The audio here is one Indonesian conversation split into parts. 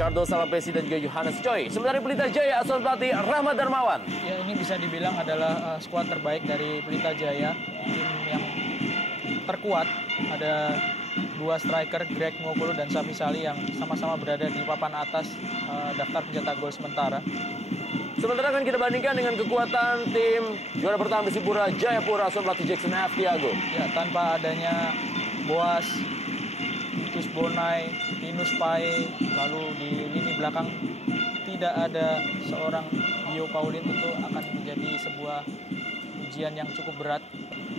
Ricardo Salampesi dan juga Yohanes Choi. Sementara Pelita Jaya asuhan pelatih Rahmat Darmawan. Ya, ini bisa dibilang adalah skuad terbaik dari Pelita Jaya, tim yang terkuat. Ada dua striker, Greg Ngokolo dan Safi Sali yang sama-sama berada di papan atas daftar pencetak gol sementara. Sementara akan kita bandingkan dengan kekuatan tim juara bertahan Persipura Jayapura asuhan pelatih Jackson F. Tiago. Ya, tanpa adanya Boas, Titus Bonai, Tinus Pae, lalu di lini belakang tidak ada seorang Bio Paulin, tentu akan menjadi sebuah ujian yang cukup berat.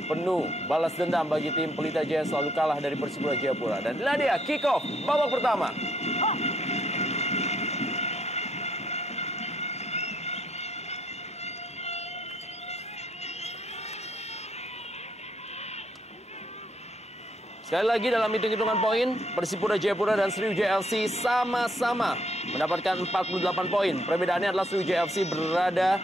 Penuh balas dendam bagi tim Pelita Jaya selalu kalah dari Persipura Jayapura. Dan inilah dia kick off babak pertama. Sekali lagi dalam hitung-hitungan poin, Persipura Jayapura dan Sriwijaya FC sama-sama mendapatkan 48 poin. Perbedaannya adalah Sriwijaya FC berada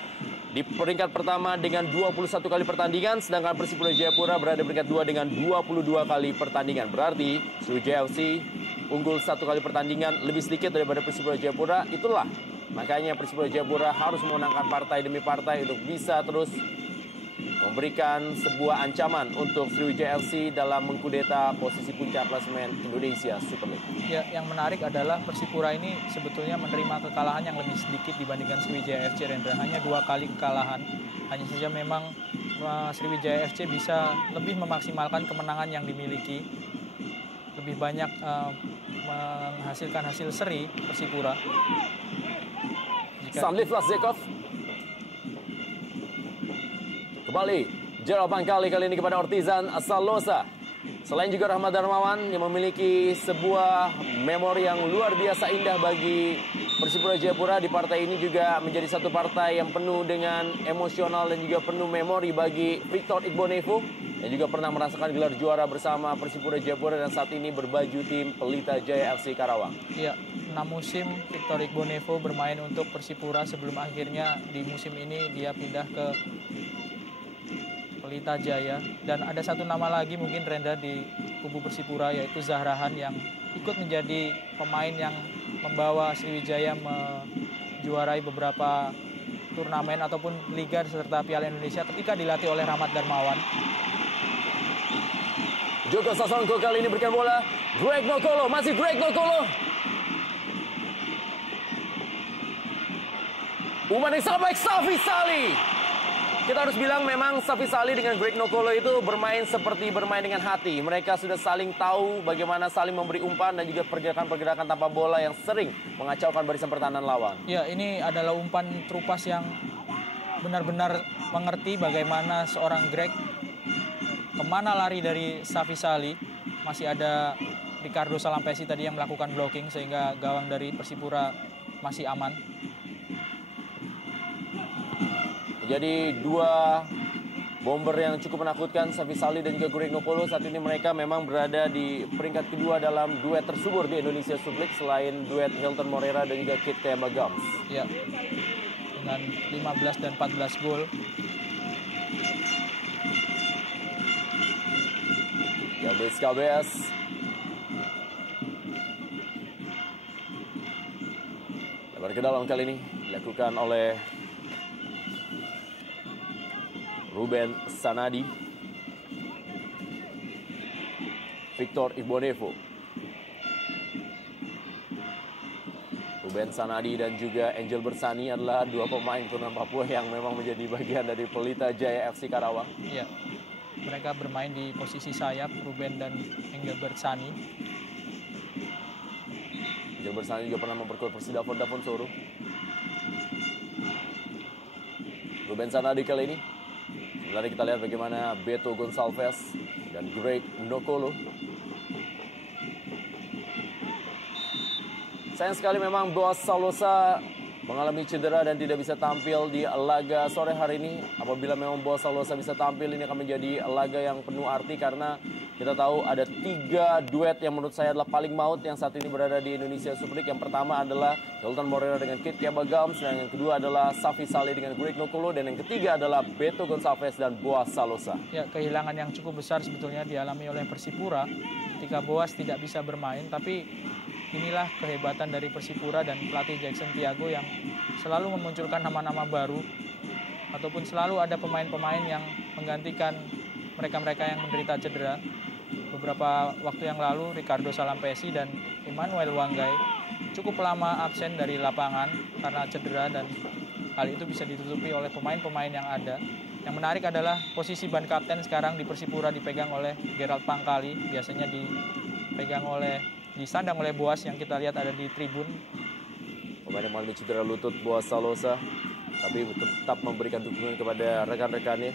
di peringkat pertama dengan 21 kali pertandingan, sedangkan Persipura Jayapura berada di peringkat 2 dengan 22 kali pertandingan. Berarti Sriwijaya FC unggul 1 kali pertandingan lebih sedikit daripada Persipura Jayapura. Itulah makanya Persipura Jayapura harus memenangkan partai demi partai untuk bisa terus memberikan sebuah ancaman untuk Sriwijaya FC dalam mengkudeta posisi puncak klasemen Indonesia Super League. Ya, yang menarik adalah Persipura ini sebetulnya menerima kekalahan yang lebih sedikit dibandingkan Sriwijaya FC, Rendra. Hanya 2 kali kekalahan. Hanya saja memang Sriwijaya FC bisa lebih memaksimalkan kemenangan yang dimiliki. Lebih banyak menghasilkan hasil seri Persipura. Samlif Lazzekov. Kembali, Gerald Pangkali kali ini kepada Ortizan Salosa. Selain juga Rahmat Darmawan yang memiliki sebuah memori yang luar biasa indah bagi Persipura Jayapura, di partai ini juga menjadi satu partai yang penuh dengan emosional dan juga penuh memori bagi Victor Igbonevo yang juga pernah merasakan gelar juara bersama Persipura Jayapura dan saat ini berbaju tim Pelita Jaya FC Karawang. Ya, 6 musim Victor Igbonevo bermain untuk Persipura sebelum akhirnya di musim ini dia pindah ke Pelita Jaya. Dan ada satu nama lagi mungkin, Rendra, di kubu Persipura, yaitu Zahrahan yang ikut menjadi pemain yang membawa Sriwijaya menjuarai beberapa turnamen ataupun liga serta Piala Indonesia ketika dilatih oleh Rahmat Darmawan. Joko Sasongko kali ini berikan bola, Greg Ngokolo, masih Greg Ngokolo. Umpan yang sangat baik, Safi Sali. Kita harus bilang memang Safi Sali dengan Greg Ngokolo itu bermain seperti bermain dengan hati. Mereka sudah saling tahu bagaimana saling memberi umpan dan juga pergerakan-pergerakan tanpa bola yang sering mengacaukan barisan pertahanan lawan. Ya, ini adalah umpan Trupas yang benar-benar mengerti bagaimana seorang Greg kemana lari dari Safi Sali. Masih ada Ricardo Salampesi tadi yang melakukan blocking sehingga gawang dari Persipura masih aman. Jadi dua bomber yang cukup menakutkan, Safi Sali dan juga Greg Ngokolo. Saat ini mereka memang berada di peringkat kedua dalam duet tersubur di Indonesia Super League selain duet Hilton Morera dan juga Kit Kayama Gams. Ya, dengan 15 dan 14 gol. Gabriel KBS. Lebar ke dalam kali ini dilakukan oleh Ruben Sanadi. Victor Igbonevo. Ruben Sanadi dan juga Angel Bersani adalah dua pemain turunan Papua yang memang menjadi bagian dari Pelita Jaya FC Karawang. Ya, mereka bermain di posisi sayap, Ruben dan Angel Bersani. Angel Bersani juga pernah memperkuat Persida Vodafone Soro. Ruben Sanadi kali ini. Sebenarnya kita lihat bagaimana Beto Gonçalves dan Greg Ngokolo. Sayang sekali memang Boas Salosa mengalami cedera dan tidak bisa tampil di laga sore hari ini. Apabila memang Boas Salosa bisa tampil, ini akan menjadi laga yang penuh arti karena kita tahu ada 3 duet yang menurut saya adalah paling maut yang saat ini berada di Indonesia Super League. Yang pertama adalah Hilton Morera dengan Kit Kayama Gams, dan yang kedua adalah Safi Sali dengan Greg Ngokolo, dan yang ketiga adalah Beto Gonçalves dan Boas Salosa. Ya, kehilangan yang cukup besar sebetulnya dialami oleh Persipura ketika Boas tidak bisa bermain, tapi inilah kehebatan dari Persipura dan pelatih Jackson Tiago yang selalu memunculkan nama-nama baru ataupun selalu ada pemain-pemain yang menggantikan mereka-mereka yang menderita cedera. Beberapa waktu yang lalu Ricardo Salampesi dan Emmanuel Wanggai cukup lama absen dari lapangan karena cedera, dan hal itu bisa ditutupi oleh pemain-pemain yang ada. Yang menarik adalah posisi ban kapten sekarang di Persipura dipegang oleh Gerald Pangkali, biasanya disandang oleh Boas yang kita lihat ada di tribun. Pemain yang mengalami cedera lutut Boas Salosa, tapi tetap memberikan dukungan kepada rekan-rekannya.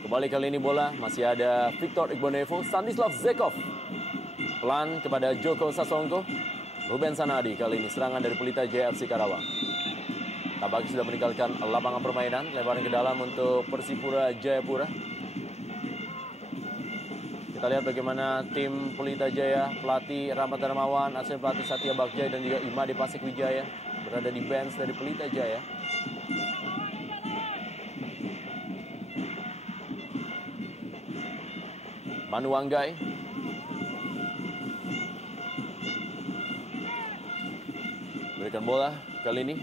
Kembali kali ini bola masih ada Victor Igbonevo, Stanislav Zekov. Pelan kepada Joko Sasongko. Ruben Sanadi kali ini serangan dari Pelita Jaya FC Karawang. Tabaki sudah meninggalkan lapangan permainan, lebaran ke dalam untuk Persipura Jayapura. Kita lihat bagaimana tim Pelita Jaya, pelatih Rahmat Darmawan, asisten pelatih Satya Bagja dan juga Imade Pasik Wijaya berada di bench dari Pelita Jaya. Manu Wanggai. Berikan bola kali ini.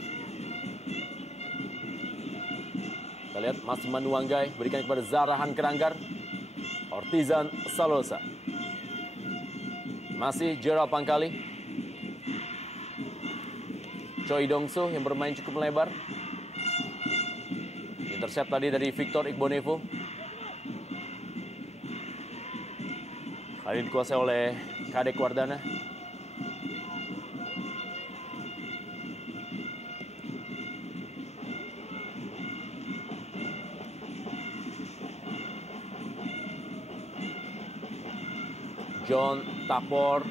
Kita lihat masih Manu Wanggai berikan kepada Zarahan Keranggar. Ortizan Salosa. Masih Gerald Pangkali. Choi Dongso yang bermain cukup melebar. Intercept tadi dari Victor Igbonevo. Kali ini dikuasai oleh Kadek Wardana. John Takpor.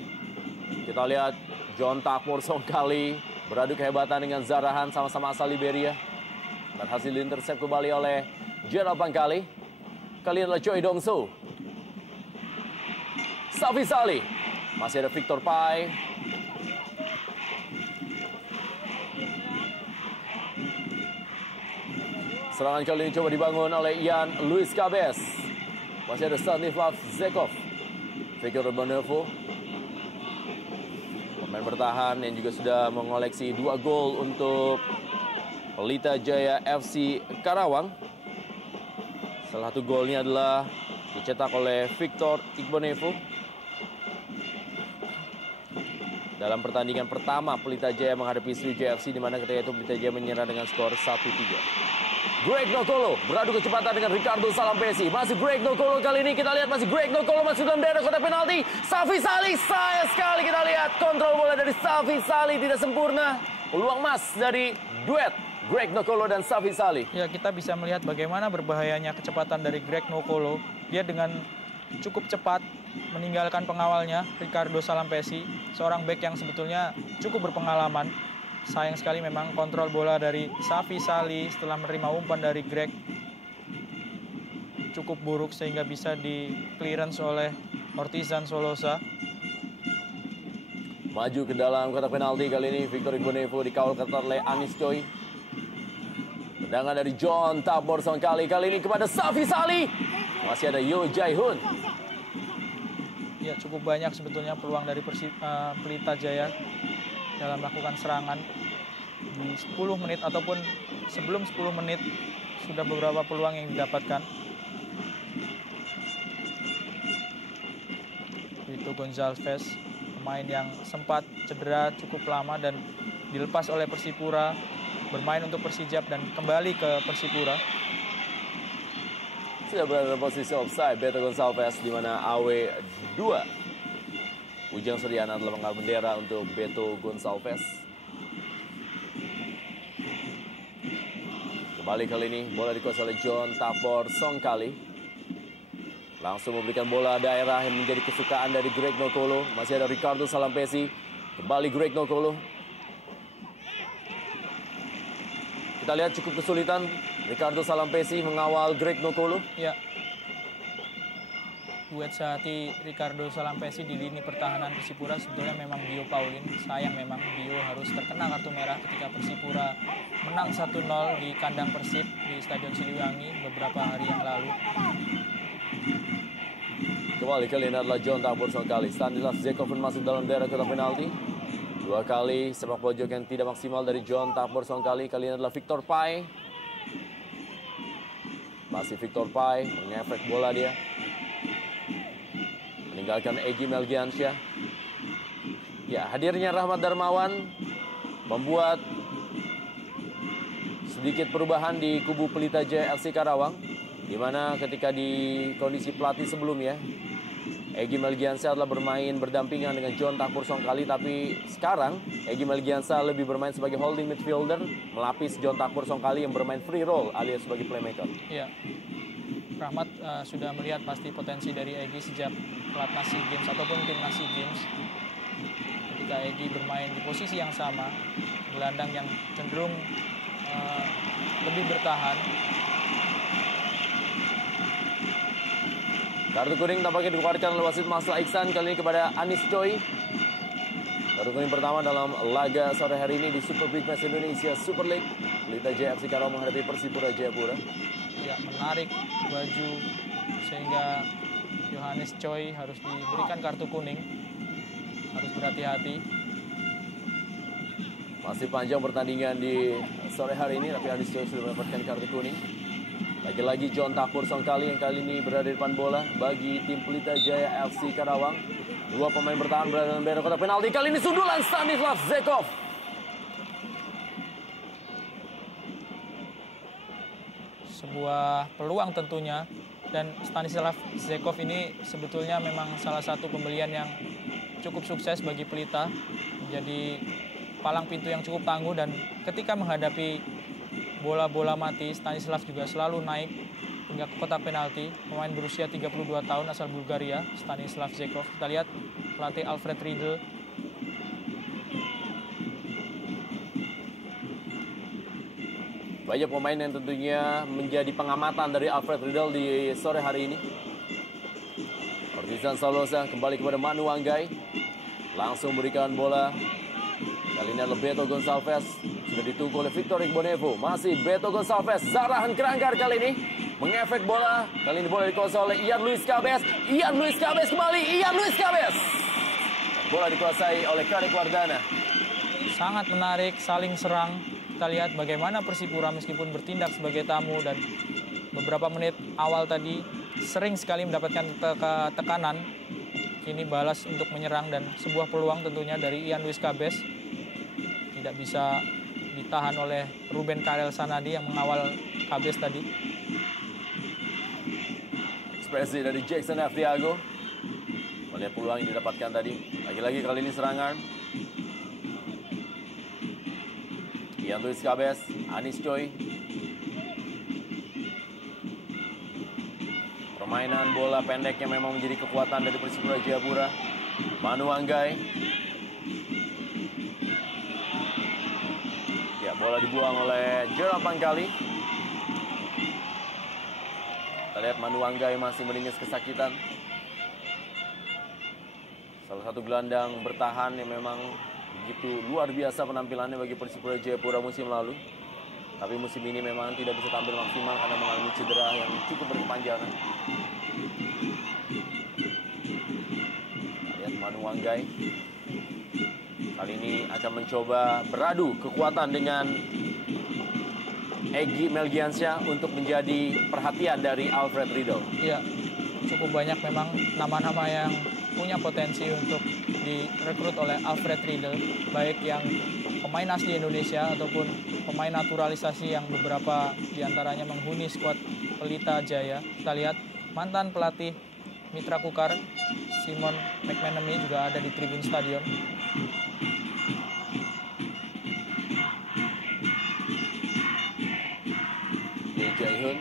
Kita lihat John Takpor Songkali beradu kehebatan dengan Zarahan, sama-sama asal Liberia. Berhasil diintercept kembali oleh Gerald Pangkali. Kali ini adalah Choi Dongso. Safi Sali. Masih ada Victor Pai. Serangan kali ini coba dibangun oleh Ian Luis Cabes. Masih ada Stanislav Zekov. Victor Igbonevo. Pemain bertahan yang juga sudah mengoleksi 2 gol untuk Pelita Jaya FC Karawang. Salah satu golnya adalah dicetak oleh Victor Igbonevo. Dalam pertandingan pertama Pelita Jaya menghadapi Sriwijaya FC, di mana ketika itu Pelita Jaya menyerah dengan skor 1-3. Greg Nokolo beradu kecepatan dengan Ricardo Salampesi. Masih Greg Nokolo kali ini, kita lihat masih Greg Nokolo masih dalam daerah kotak penalti. Safi Sali, sayang sekali kita lihat kontrol bola dari Safi Sali tidak sempurna. Peluang emas dari duet Greg Nokolo dan Safi Sali. Ya, kita bisa melihat bagaimana berbahayanya kecepatan dari Greg Nokolo. Dia dengan cukup cepat meninggalkan pengawalnya Ricardo Salampesi, seorang bek yang sebetulnya cukup berpengalaman. Sayang sekali memang kontrol bola dari Safi Sali setelah menerima umpan dari Greg cukup buruk sehingga bisa di clearance oleh Ortizan Solosa. Maju ke dalam kotak penalti kali ini Victor Igbonevo dikawal ketat oleh Anis Choi. Tendangan dari John Tabor Songkali kali ini kepada Safi Sali. Masih ada Yo Jae-hoon. Ya, cukup banyak sebetulnya peluang dari Pelita Jaya dalam melakukan serangan. Di 10 menit ataupun sebelum 10 menit sudah beberapa peluang yang didapatkan. Itu Gonzalez, pemain yang sempat cedera cukup lama dan dilepas oleh Persipura, bermain untuk Persijap dan kembali ke Persipura. Sudah berada dalam posisi offside Beto Gonçalves, di mana AW2 Ujang Suryana telah mengangkat bendera untuk Beto Gonçalves. Kembali kali ini bola dikuasai oleh John Tabor Songkali. Langsung memberikan bola daerah yang menjadi kesukaan dari Greg Nokolo. Masih ada Ricardo Salampesi. Kembali Greg Nokolo. Kita lihat cukup kesulitan Ricardo Salampesi mengawal Greg Nokolo. Ya. Duet sehati Ricardo Salampesi di lini pertahanan Persipura sebetulnya memang Bio Paulin. Sayang memang Bio harus terkena kartu merah ketika Persipura menang 1-0 di kandang Persib di Stadion Siliwangi beberapa hari yang lalu. Kembali kali ini adalah John Tabor kali. Stanislav Zekov masuk dalam daerah kotak penalti. 2 kali sepak pojok yang tidak maksimal dari John Tabor kali. Kali ini adalah Victor Pai. Masih Victor Pai mengefek bola dia. Meninggalkan Egy Melgiansyah. Ya, hadirnya Rahmat Darmawan membuat sedikit perubahan di kubu Pelita Jaya FC Karawang, di mana ketika di kondisi pelatih sebelumnya Egy Melgiansyah adalah bermain berdampingan dengan John Tabor kali, tapi sekarang Egy Melgiansyah lebih bermain sebagai holding midfielder, melapis John Tabor kali yang bermain free roll alias sebagai playmaker. Ya, Rahmat sudah melihat pasti potensi dari Egy sejak pelatnas SEA Games ataupun timnas SEA Games. Ketika Egy bermain di posisi yang sama, gelandang yang cenderung lebih bertahan. Kartu kuning tampaknya dikeluarkan oleh wasit Masla Iksan kali ini kepada Anis Choi. Kartu kuning pertama dalam laga sore hari ini di Super Big Match Indonesia Super League. Pelita Jaya FC Karawang menghadapi Persipura Jayapura. Ya, menarik baju sehingga Yohanes Choi harus diberikan kartu kuning. Harus berhati-hati. Masih panjang pertandingan di sore hari ini, tapi Anis Choi sudah mendapatkan kartu kuning. Lagi-lagi John Tabor kali yang kali ini berada di depan bola bagi tim Pelita Jaya FC Karawang. 2 pemain bertahan berada dalam daerah kotak penalti. Kali ini sundulan Stanislav Zekov. Sebuah peluang tentunya, dan Stanislav Zekov ini sebetulnya memang salah satu pembelian yang cukup sukses bagi Pelita, menjadi palang pintu yang cukup tangguh, dan ketika menghadapi bola-bola mati, Stanislav juga selalu naik hingga ke kotak penalti. Pemain berusia 32 tahun asal Bulgaria, Stanislav Zekov. Kita lihat pelatih Alfred Riedel. Banyak pemain yang tentunya menjadi pengamatan dari Alfred Riedel di sore hari ini. Partizan Salosa kembali kepada Manu Anggai. Langsung berikan bola. Kali ini adalah Beto Gonçalves. Sudah ditunggu oleh Victor Igbonevo. Masih Beto Gonçalves. Zarahan Keranggar kali ini mengefek bola. Kali ini bola dikuasai oleh Ian Luis Cabes. Ian Luis Cabes kembali. Ian Luis Cabes. Bola dikuasai oleh Karek Wardana. Sangat menarik, saling serang. Kita lihat bagaimana Persipura meskipun bertindak sebagai tamu dan beberapa menit awal tadi sering sekali mendapatkan tekanan. Kini balas untuk menyerang, dan sebuah peluang tentunya dari Ian Luis Cabes. Tidak bisa ditahan oleh Ruben Karel Sanadi yang mengawal Cabes tadi. Ekspresi dari Jackson F. Thiago melihat peluang yang didapatkan tadi. Lagi-lagi kali ini serangan. Ian Luis Cabes, Anis Choi. Permainan bola pendek yang memang menjadi kekuatan dari Persipura Jayapura. Manu Anggai. Ya, bola dibuang oleh Gerald Pangkali. Kita lihat Manu Anggai masih meringis kesakitan. Salah satu gelandang bertahan yang memang begitu luar biasa penampilannya bagi Persipura Jayapura musim lalu. Tapi musim ini memang tidak bisa tampil maksimal karena mengalami cedera yang cukup berkepanjangan. Lihat Manu Anggai. Kali ini akan mencoba beradu kekuatan dengan Egy Melgiansyah untuk menjadi perhatian dari Alfred Riedel. Iya, cukup banyak memang nama-nama yang punya potensi untuk direkrut oleh Alfred Riedel, baik yang pemain asli Indonesia ataupun pemain naturalisasi yang beberapa diantaranya menghuni skuad Pelita Jaya. Kita lihat mantan pelatih Mitra Kukar, Simon McManamy juga ada di tribun stadion. Yo Jae-hoon.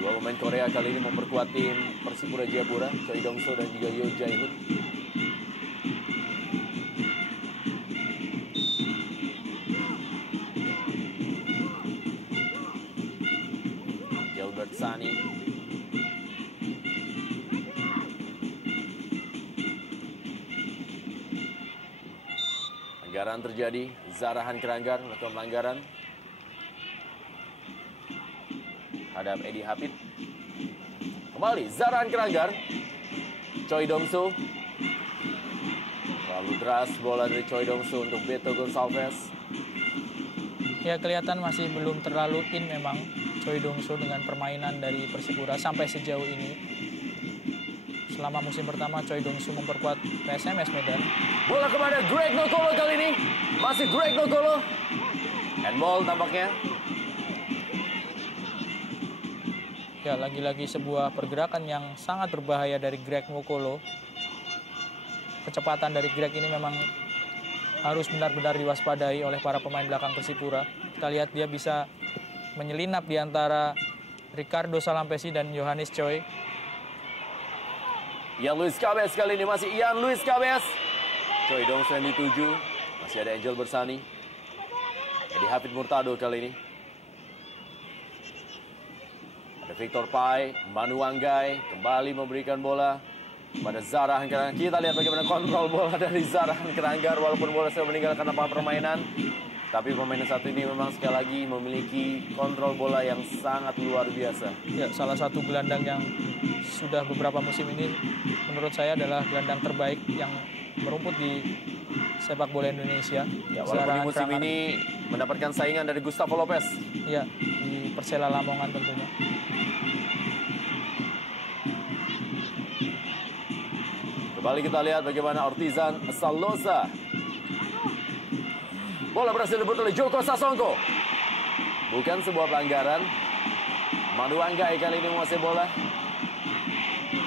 Dua pemain Korea kali ini memperkuat tim Persipura Jayapura, Choi Dong-so dan juga Yo Jae-hoon. Gilbert Sani. Pelanggaran terjadi, Zarahan Keranggar melakukan pelanggaran. menghadap Eddie Hapit. Kembali Zarahan Keranggar. Choi Dong-soo. Terlalu deras bola dari Choi Dong-soo untuk Beto Gonçalves. Ya, kelihatan masih belum terlalu in memang Choi Dong-soo dengan permainan dari Persipura sampai sejauh ini. Selama musim pertama Choi Dong-soo memperkuat PSMS Medan. Bola kepada Greg Nokolo kali ini. Masih Greg Nokolo. Handball tampaknya. Ya, lagi-lagi sebuah pergerakan yang sangat berbahaya dari Greg Nokolo. Kecepatan dari Greg ini memang harus benar-benar diwaspadai oleh para pemain belakang Persipura. Kita lihat dia bisa menyelinap di antara Ricardo Salampesi dan Yohanes Choi. Ian Luis Cabez kali ini masih Ian Luis Cabez. Choi Dong-soo yang dituju. Masih ada Angel Bersani. Eddie Hapit Murtado kali ini. Ada Victor Pai, Manu Wanggai kembali memberikan bola pada Zarahan Keranggar. Kita lihat bagaimana kontrol bola dari Zarahan Keranggar walaupun bola sudah meninggalkan lapangan permainan. Tapi pemain satu ini memang sekali lagi memiliki kontrol bola yang sangat luar biasa. Ya, salah satu gelandang yang sudah beberapa musim ini menurut saya adalah gelandang terbaik yang merumput di sepak bola Indonesia. Ya, walaupun di musim ini mendapatkan saingan dari Gustavo Lopez. Ya, di Persela Lamongan tentunya. Kembali kita lihat bagaimana Ortizan Salosa. Bola berhasil direbut oleh Joko Sasongko. Bukan sebuah pelanggaran. Manu Wanggai kali ini menguasai bola.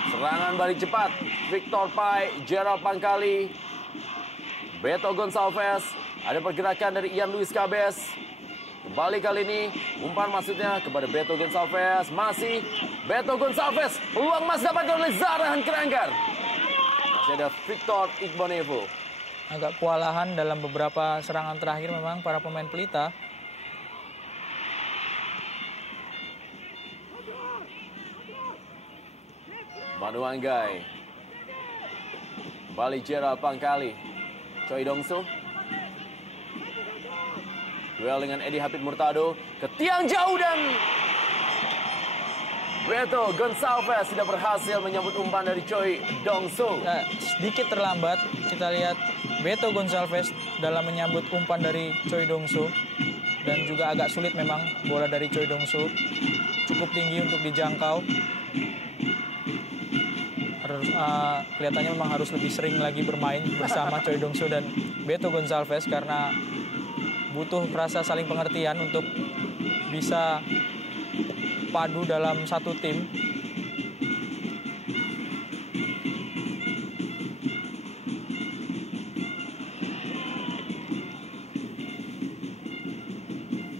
Serangan balik cepat. Victor Pai, Gerald Pangkali, Beto Gonçalves. Ada pergerakan dari Ian Luis Cabez. Kembali kali ini umpan maksudnya kepada Beto Gonçalves. Masih Beto Gonçalves. Peluang masih dapatkan oleh Zarahan Keranggar. Masih ada Victor Igbonevo. Agak kewalahan dalam beberapa serangan terakhir memang para pemain Pelita. Manu Wanggai. Kembali Gerald Pangkali. Choi Dong-soo. Duel dengan Eddie Hapit Murtado. Ke tiang jauh dan Beto Gonçalves tidak berhasil menyambut umpan dari Choi Dong-soo. Ya, sedikit terlambat. Kita lihat Beto Gonçalves dalam menyambut umpan dari Choi Dong-soo. Dan juga agak sulit memang bola dari Choi Dong-soo. Cukup tinggi untuk dijangkau. Kelihatannya memang harus lebih sering lagi bermain bersama Choi Dong-soo dan Beto Gonçalves karena butuh rasa saling pengertian untuk bisa padu dalam satu tim.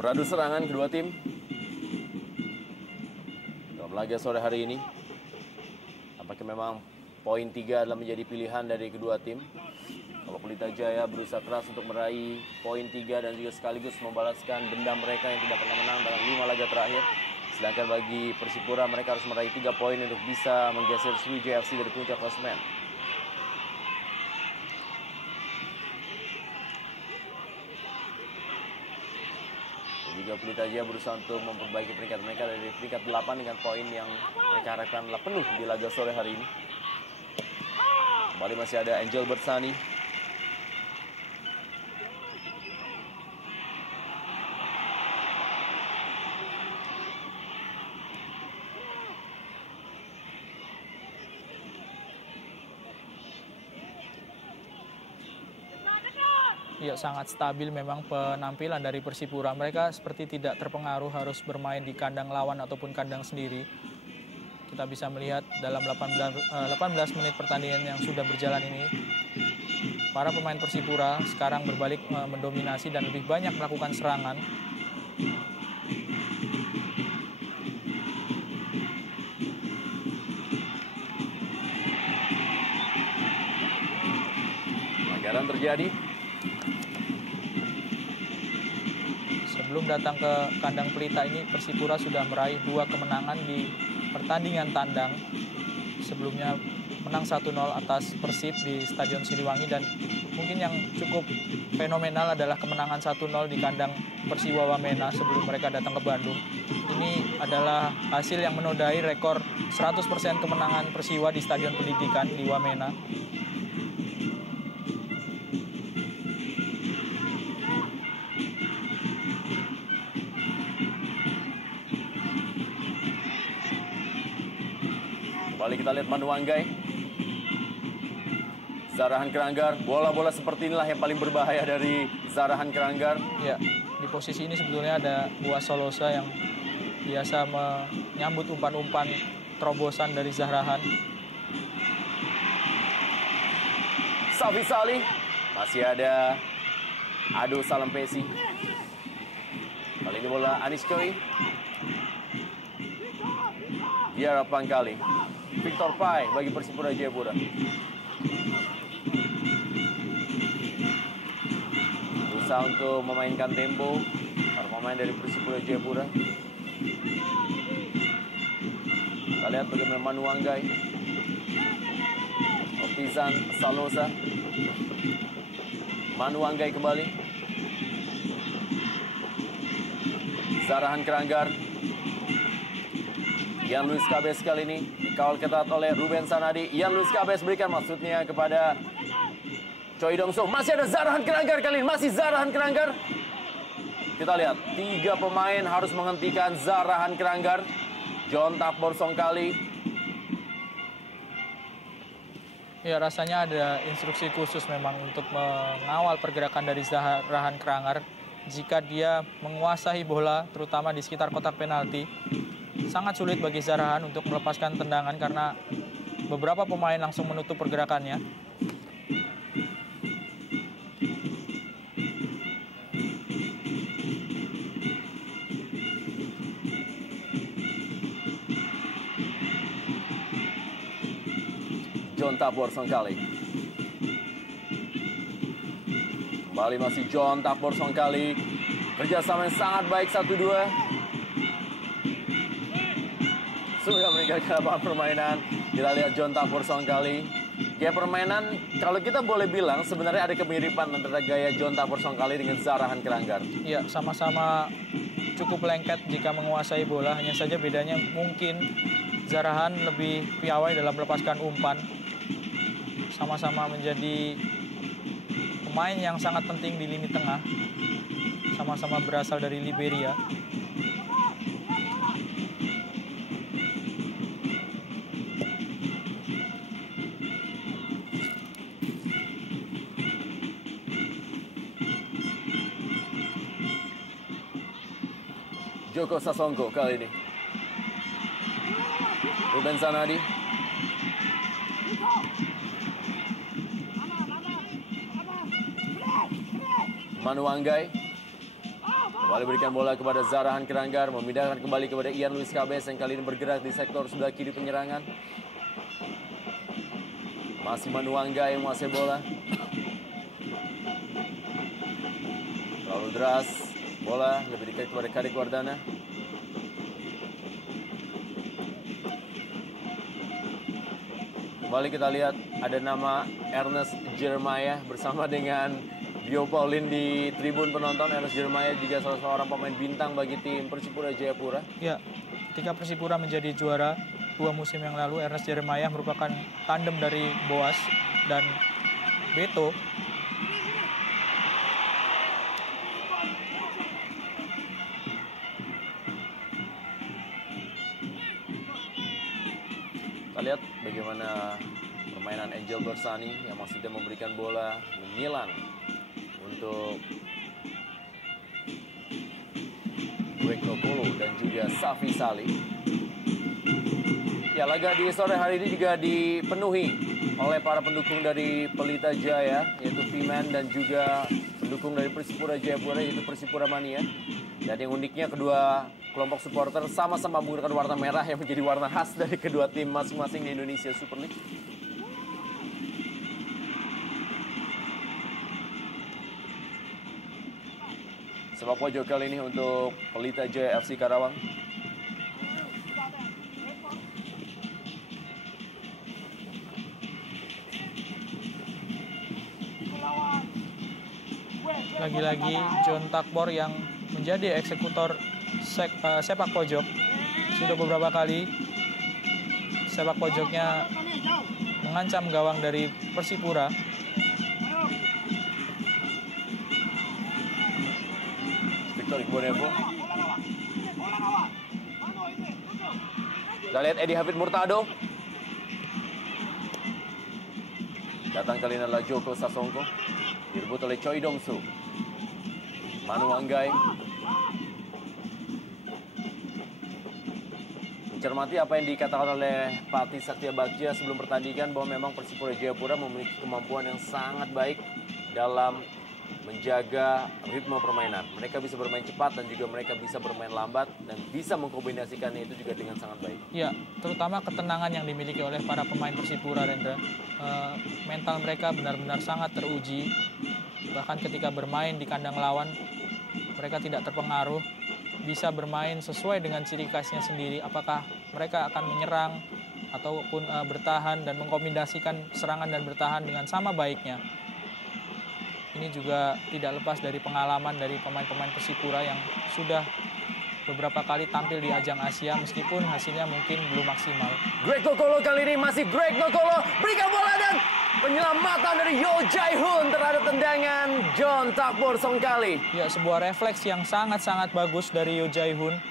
Beradu serangan kedua tim dalam laga sore hari ini. Tampaknya memang poin 3 adalah menjadi pilihan dari kedua tim. Kalau Pelita Jaya berusaha keras untuk meraih poin 3 dan juga sekaligus membalaskan dendam mereka yang tidak pernah menang dalam 5 laga terakhir. Sedangkan bagi Persipura mereka harus meraih 3 poin untuk bisa menggeser Sriwijaya FC dari puncak klasemen. Dan juga Pelita Jaya berusaha untuk memperbaiki peringkat mereka dari peringkat 8 dengan poin yang mereka harapkan adalah penuh di laga sore hari ini. Kembali masih ada Angel Bersani. Ya, sangat stabil memang penampilan dari Persipura. Mereka seperti tidak terpengaruh harus bermain di kandang lawan ataupun kandang sendiri. Kita bisa melihat dalam 18 menit pertandingan yang sudah berjalan ini, para pemain Persipura sekarang berbalik mendominasi dan lebih banyak melakukan serangan. Pelanggaran terjadi. Sebelum datang ke kandang Pelita ini, Persipura sudah meraih 2 kemenangan di pertandingan tandang. Sebelumnya menang 1-0 atas Persib di Stadion Siliwangi, dan mungkin yang cukup fenomenal adalah kemenangan 1-0 di kandang Persiwa Wamena sebelum mereka datang ke Bandung. Ini adalah hasil yang menodai rekor 100% kemenangan Persiwa di Stadion Pendidikan di Wamena. Kembali kita lihat Manuanggai. Zarahan Keranggar, bola-bola seperti inilah yang paling berbahaya dari Zarahan Keranggar. Ya, di posisi ini sebetulnya ada Buas Solosa yang biasa menyambut umpan-umpan terobosan dari Zarahan. Safi Salih, masih ada Ado Salampesi. Kali ini bola Anis Choi. Biar Pangkali. Victor Pai bagi Persipura Jayapura. Berusaha untuk memainkan tempo para pemain dari Persipura Jayapura. Kita lihat bagaimana Manuanggai, Optizan Salosa. Manuanggai kembali. Zarahan Keranggar. Ian Luis Cabes kali ini dikawal ketat oleh Ruben Sanadi. Ian Luis Cabes berikan maksudnya kepada Choi Dong-so. Masih ada Zarahan Keranggar kali ini. Masih Zarahan Keranggar. Kita lihat, 3 pemain harus menghentikan Zarahan Keranggar. John Tapbor Songkali. Ya, rasanya ada instruksi khusus memang untuk mengawal pergerakan dari Zarahan Keranggar. Jika dia menguasai bola, terutama di sekitar kotak penalti, sangat sulit bagi Zarahan untuk melepaskan tendangan karena beberapa pemain langsung menutup pergerakannya. John Tapbor Songkali. Kembali masih John Tapbor Songkali. Kerjasama yang sangat baik 1-2. Sudah meninggalkan lapangan permainan. Kita lihat John Tapbor Songkali. Gaya permainan, kalau kita boleh bilang sebenarnya ada kemiripan antara gaya John Tapbor Songkali dengan Zarahan Keranggar. Ya, sama-sama cukup lengket jika menguasai bola. Hanya saja bedanya mungkin Zarahan lebih piawai dalam melepaskan umpan. Sama-sama menjadi pemain yang sangat penting di lini tengah. Sama-sama berasal dari Liberia. Joko Sasongko kali ini. Ruben Sanadi. Manuanggai. Kembali berikan bola kepada Zarahan Keranggar. Memindahkan kembali kepada Ian Luis Cabes yang kali ini bergerak di sektor sebelah kiri penyerangan. Masih Manuanggai yang menguasai bola. Terlalu deras. Bola lebih dekat kepada Kadek Wardana. Kembali kita lihat ada nama Ernest Jeremiah bersama dengan Bio Paulin di tribun penonton. Ernest Jeremiah juga salah seorang pemain bintang bagi tim Persipura Jayapura. Ya, ketika Persipura menjadi juara 2 musim yang lalu, Ernest Jeremiah merupakan tandem dari Boas dan Beto. Kita lihat bagaimana permainan Angel Bersani yang maksudnya memberikan bola menilang untuk Greg Okolo dan juga Safi Salih. Ya, laga di sore hari ini juga dipenuhi oleh para pendukung dari Pelita Jaya, yaitu Piman dan juga pendukung dari Persipura Jayapura, yaitu Persipura Mania. Dan yang uniknya kedua kelompok supporter sama-sama menggunakan warna merah yang menjadi warna khas dari kedua tim masing-masing di Indonesia Super League. Sepak pojok kali ini untuk Pelita Jaya FC Karawang. Lagi-lagi John Takbor yang menjadi eksekutor sepak pojok. Sudah beberapa kali sepak pojoknya mengancam gawang dari Persipura. Victor Igbonevo. Kita lihat Edi Hafid Murtado. Datang kali ini adalah Joko Sasongko. Direbut oleh Choi Dong-soo. Manu Anggai. Mencermati apa yang dikatakan oleh Patih Satya Bagja sebelum pertandingan bahwa memang Persipura Jayapura memiliki kemampuan yang sangat baik dalam menjaga ritme permainan. Mereka bisa bermain cepat dan juga mereka bisa bermain lambat dan bisa mengkombinasikannya itu juga dengan sangat baik. Ya, terutama ketenangan yang dimiliki oleh para pemain Persipura, Rendra. Mental mereka benar-benar sangat teruji. Bahkan ketika bermain di kandang lawan, mereka tidak terpengaruh. Bisa bermain sesuai dengan ciri khasnya sendiri. Apakah mereka akan menyerang ataupun bertahan dan mengkombinasikan serangan dan bertahan dengan sama baiknya. Ini juga tidak lepas dari pengalaman dari pemain-pemain Persipura yang sudah beberapa kali tampil di ajang Asia meskipun hasilnya mungkin belum maksimal. Greg Kokolo kali ini masih Greg Kokolo, berikan bola dan penyelamatan dari Yo Jae-hoon terhadap tendangan John Takbor Songkali. Ya, sebuah refleks yang sangat-sangat bagus dari Yo Jae-hoon.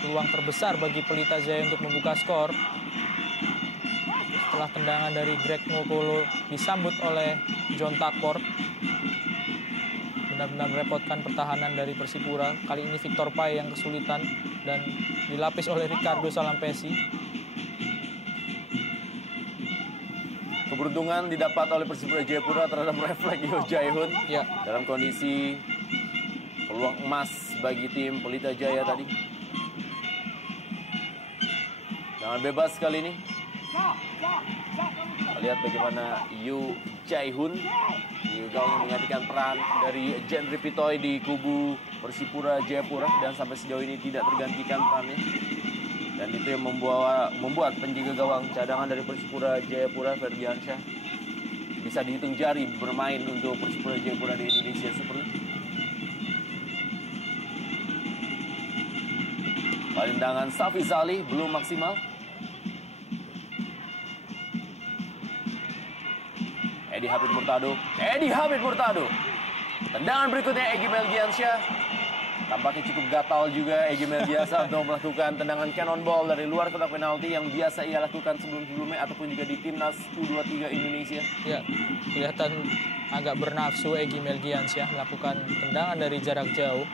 Peluang terbesar bagi Pelita Jaya untuk membuka skor. Setelah tendangan dari Greg Kokolo disambut oleh John Takbor. Benar-benar merepotkan pertahanan dari Persipura. Kali ini Victor Pai yang kesulitan dan dilapis oleh Ricardo Salampesi. Keberuntungan didapat oleh Persipura Jayapura terhadap refleks Yo Jae-hoon Ya, dalam kondisi peluang emas bagi tim Pelita Jaya tadi. Jangan bebas kali ini. Lihat bagaimana Yo Jae-hoon juga menggantikan peran dari Jendri Pitoy di kubu Persipura Jayapura dan sampai sejauh ini tidak tergantikan perannya. Dan itu yang membuat penjaga gawang cadangan dari Persipura Jayapura, Ferdiansyah, bisa dihitung jari bermain untuk Persipura Jayapura di Indonesia Super League. Tendangan Safi Salih belum maksimal. Edi Hafid Murtado. Tendangan berikutnya Egy Melgiansyah. Tampaknya cukup gatal juga Egy Melgiansyah untuk melakukan tendangan cannonball dari luar kotak penalti yang biasa ia lakukan sebelum-sebelumnya ataupun juga di timnas U23 Indonesia. ya, kelihatan agak bernafsu Egy Melgiansyah melakukan tendangan dari jarak jauh.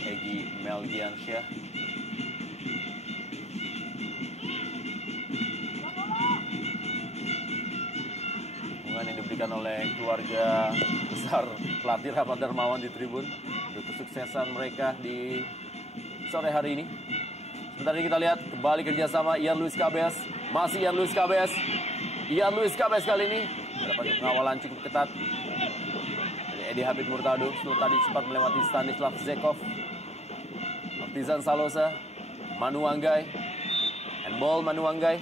Egy Melgiansyah. Dukungan yang diberikan oleh keluarga besar pelatih Rahmat Darmawan di tribun untuk kesuksesan mereka di sore hari ini. Sebentar ini kita lihat kembali kerjasama Ian Luis Cabes. Masih Ian Luis Cabes. Ian Luis Cabes kali ini mendapatkan pengawalan cukup ketat dari Edi Hafid Murtado. Setelah tadi sempat melewati Stanislav Zekov, Artisan Salosa, Manu Anggai, handball Manu Anggai.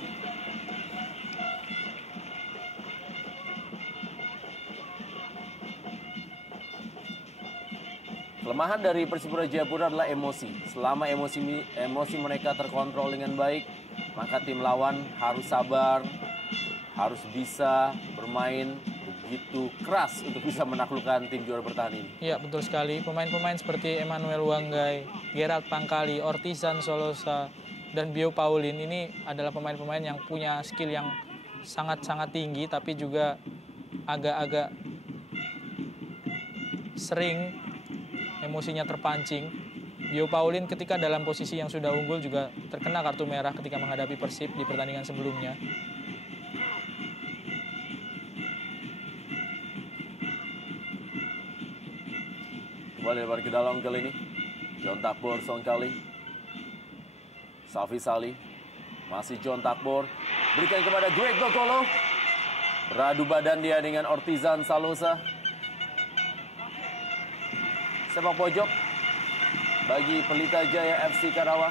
Kelemahan dari Persipura Jayapura adalah emosi. Selama emosi mereka terkontrol dengan baik, maka tim lawan harus sabar, harus bisa bermain begitu keras untuk bisa menaklukkan tim juara bertahan ini. Ya, betul sekali. Pemain-pemain seperti Emmanuel Wanggai, Gerald Pangkali, Ortizan Solosa, dan Bio Paulin ini adalah pemain-pemain yang punya skill yang sangat-sangat tinggi, tapi juga agak-agak sering emosinya terpancing. Bio Paulin ketika dalam posisi yang sudah unggul juga terkena kartu merah ketika menghadapi Persib di pertandingan sebelumnya. Kembali lebar ke dalam kali ini. John Takbor Songkali. Safi Salih. Masih John Takbor. Berikan kepada Greg Kokolo. Beradu badan dia dengan Ortizan Salosa. Sepak pojok bagi Pelita Jaya FC Karawang.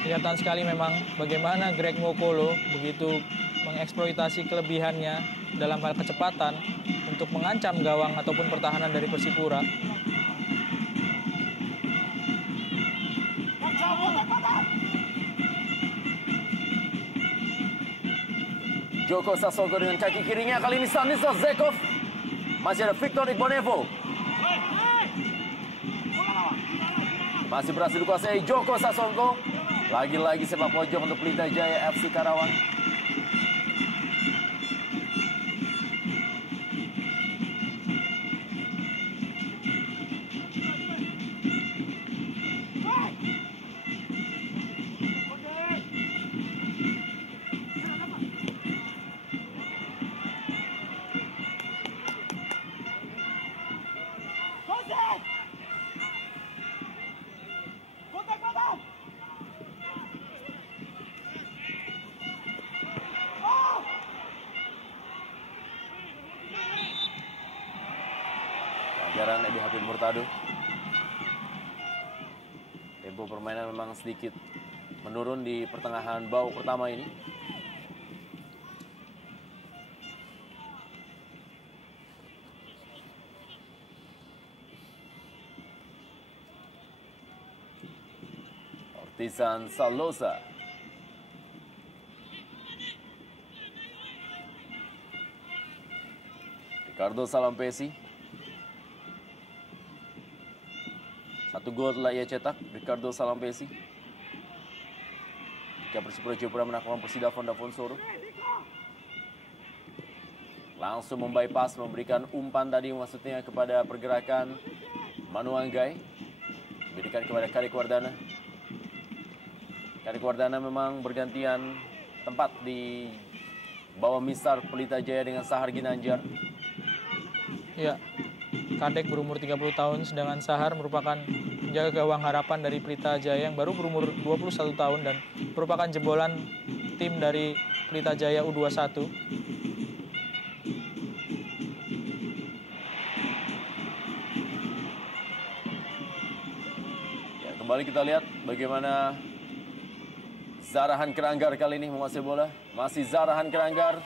Kelihatan sekali memang bagaimana Greg Ngokolo begitu mengeksploitasi kelebihannya dalam hal kecepatan untuk mengancam gawang ataupun pertahanan dari Persipura. Joko Sasongko dengan kaki kirinya, kali ini Stanislav Zekov. Masih ada Victor Igbonevo. Masih berhasil dikuasai Joko Sasongko. Lagi-lagi sepak pojok untuk Pelita Jaya FC Karawang. Pelanggaran Edi Hafid Murtado. Tempo permainan memang sedikit menurun di pertengahan babak pertama ini. Ortizan Salosa. Ricardo Salampesi. Satu gol telah ia cetak, Ricardo Salampesi. Jika Persipura Jayapura menaklukan Persida Fondafonsoro. Langsung membypass, memberikan umpan tadi maksudnya kepada pergerakan Manu Anggai. Diberikan kepada Karik Wardana. Karik Wardana memang bergantian tempat di bawah misar Pelita Jaya dengan Sahar Ginanjar. Ya, Kadek berumur 30 tahun, sedangkan Sahar merupakan penjaga gawang harapan dari Pelita Jaya yang baru berumur 21 tahun dan merupakan jebolan tim dari Pelita Jaya U21. Ya, kembali kita lihat bagaimana Zarahan Keranggar kali ini menguasai bola. Masih Zarahan Keranggar.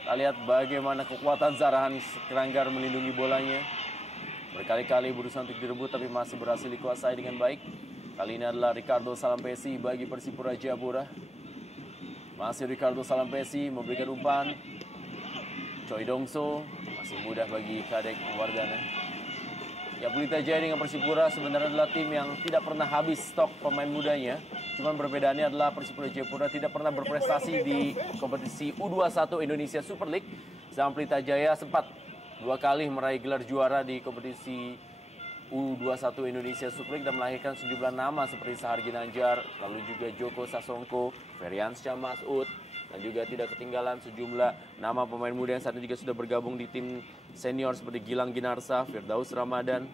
Kita lihat bagaimana kekuatan Zarahan Keranggar melindungi bolanya. Berkali-kali berusaha untuk direbut tapi masih berhasil dikuasai dengan baik. Kali ini adalah Ricardo Salampesi bagi Persipura Jayapura. Masih Ricardo Salampesi memberikan umpan. Choi Dongso masih mudah bagi Kadek Wardana. Ya, Pelita Jaya dengan Persipura sebenarnya adalah tim yang tidak pernah habis stok pemain mudanya. Cuman perbedaannya adalah Persipura Jayapura tidak pernah berprestasi di kompetisi U21 Indonesia Super League. Sedangkan Pelita Jaya sempat 2 kali meraih gelar juara di kompetisi U21 Indonesia Super League dan melahirkan sejumlah nama seperti Sahar Ginanjar, lalu juga Joko Sasongko, Feriansyah Masud, dan juga tidak ketinggalan sejumlah nama pemain muda yang saat ini juga sudah bergabung di tim senior seperti Gilang Ginarsa, Firdaus Ramadan.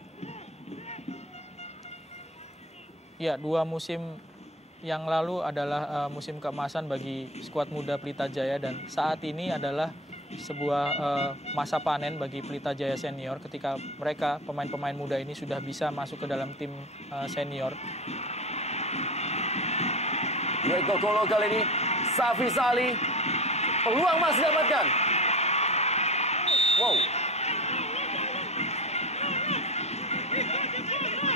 Ya, 2 musim yang lalu adalah musim keemasan bagi skuad muda Pelita Jaya dan saat ini adalah sebuah masa panen bagi Pelita Jaya senior ketika mereka pemain-pemain muda ini sudah bisa masuk ke dalam tim senior. Greg Ngokolo kali ini, Safi Sali, peluang masih dapatkan. Wow.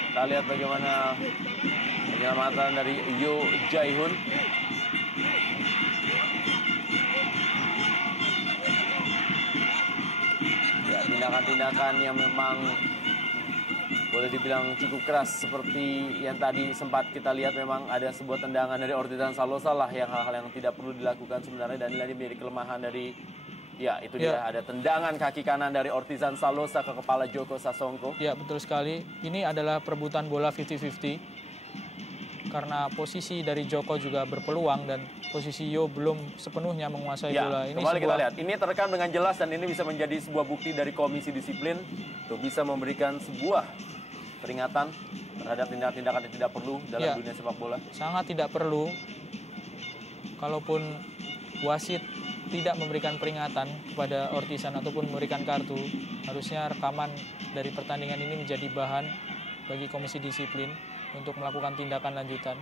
Kita lihat bagaimana penyelamatan dari Yo Jaihun. Ya, tindakan-tindakan yang memang boleh dibilang cukup keras seperti yang tadi sempat kita lihat. Memang ada sebuah tendangan dari Ortizan Salosa lah yang hal-hal yang tidak perlu dilakukan sebenarnya, dan ini menjadi kelemahan dari dia ada tendangan kaki kanan dari Ortizan Salosa ke kepala Joko Sasongko. Ya, betul sekali. Ini adalah perebutan bola 50-50 karena posisi dari Joko juga berpeluang dan posisi Yo belum sepenuhnya menguasai bola. Ini kembali kita lihat. Ini terekam dengan jelas dan ini bisa menjadi sebuah bukti dari komisi disiplin untuk bisa memberikan sebuah peringatan terhadap tindakan-tindakan yang tidak perlu dalam dunia sepak bola. Sangat tidak perlu. Kalaupun wasit tidak memberikan peringatan kepada Ortisan ataupun memberikan kartu, harusnya rekaman dari pertandingan ini menjadi bahan bagi komisi disiplin untuk melakukan tindakan lanjutan.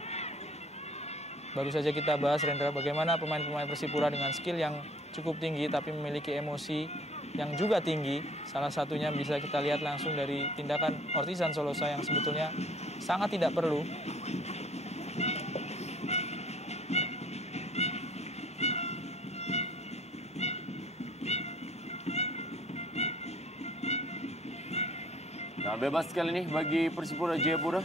Baru saja kita bahas, Rendra, bagaimana pemain-pemain Persipura dengan skill yang cukup tinggi tapi memiliki emosi yang juga tinggi. Salah satunya bisa kita lihat langsung dari tindakan Ortisan Solosa yang sebetulnya sangat tidak perlu. Nah, bebas kali ini bagi Persipura Jayapura.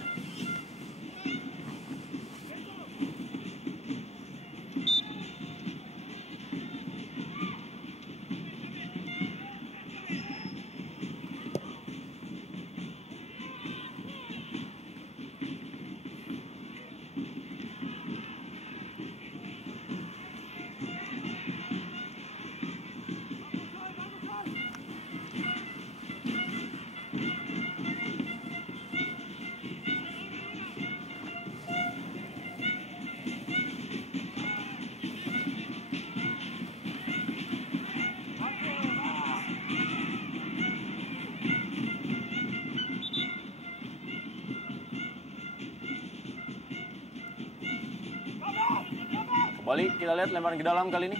Kembali kita lihat lemparan ke dalam kali ini.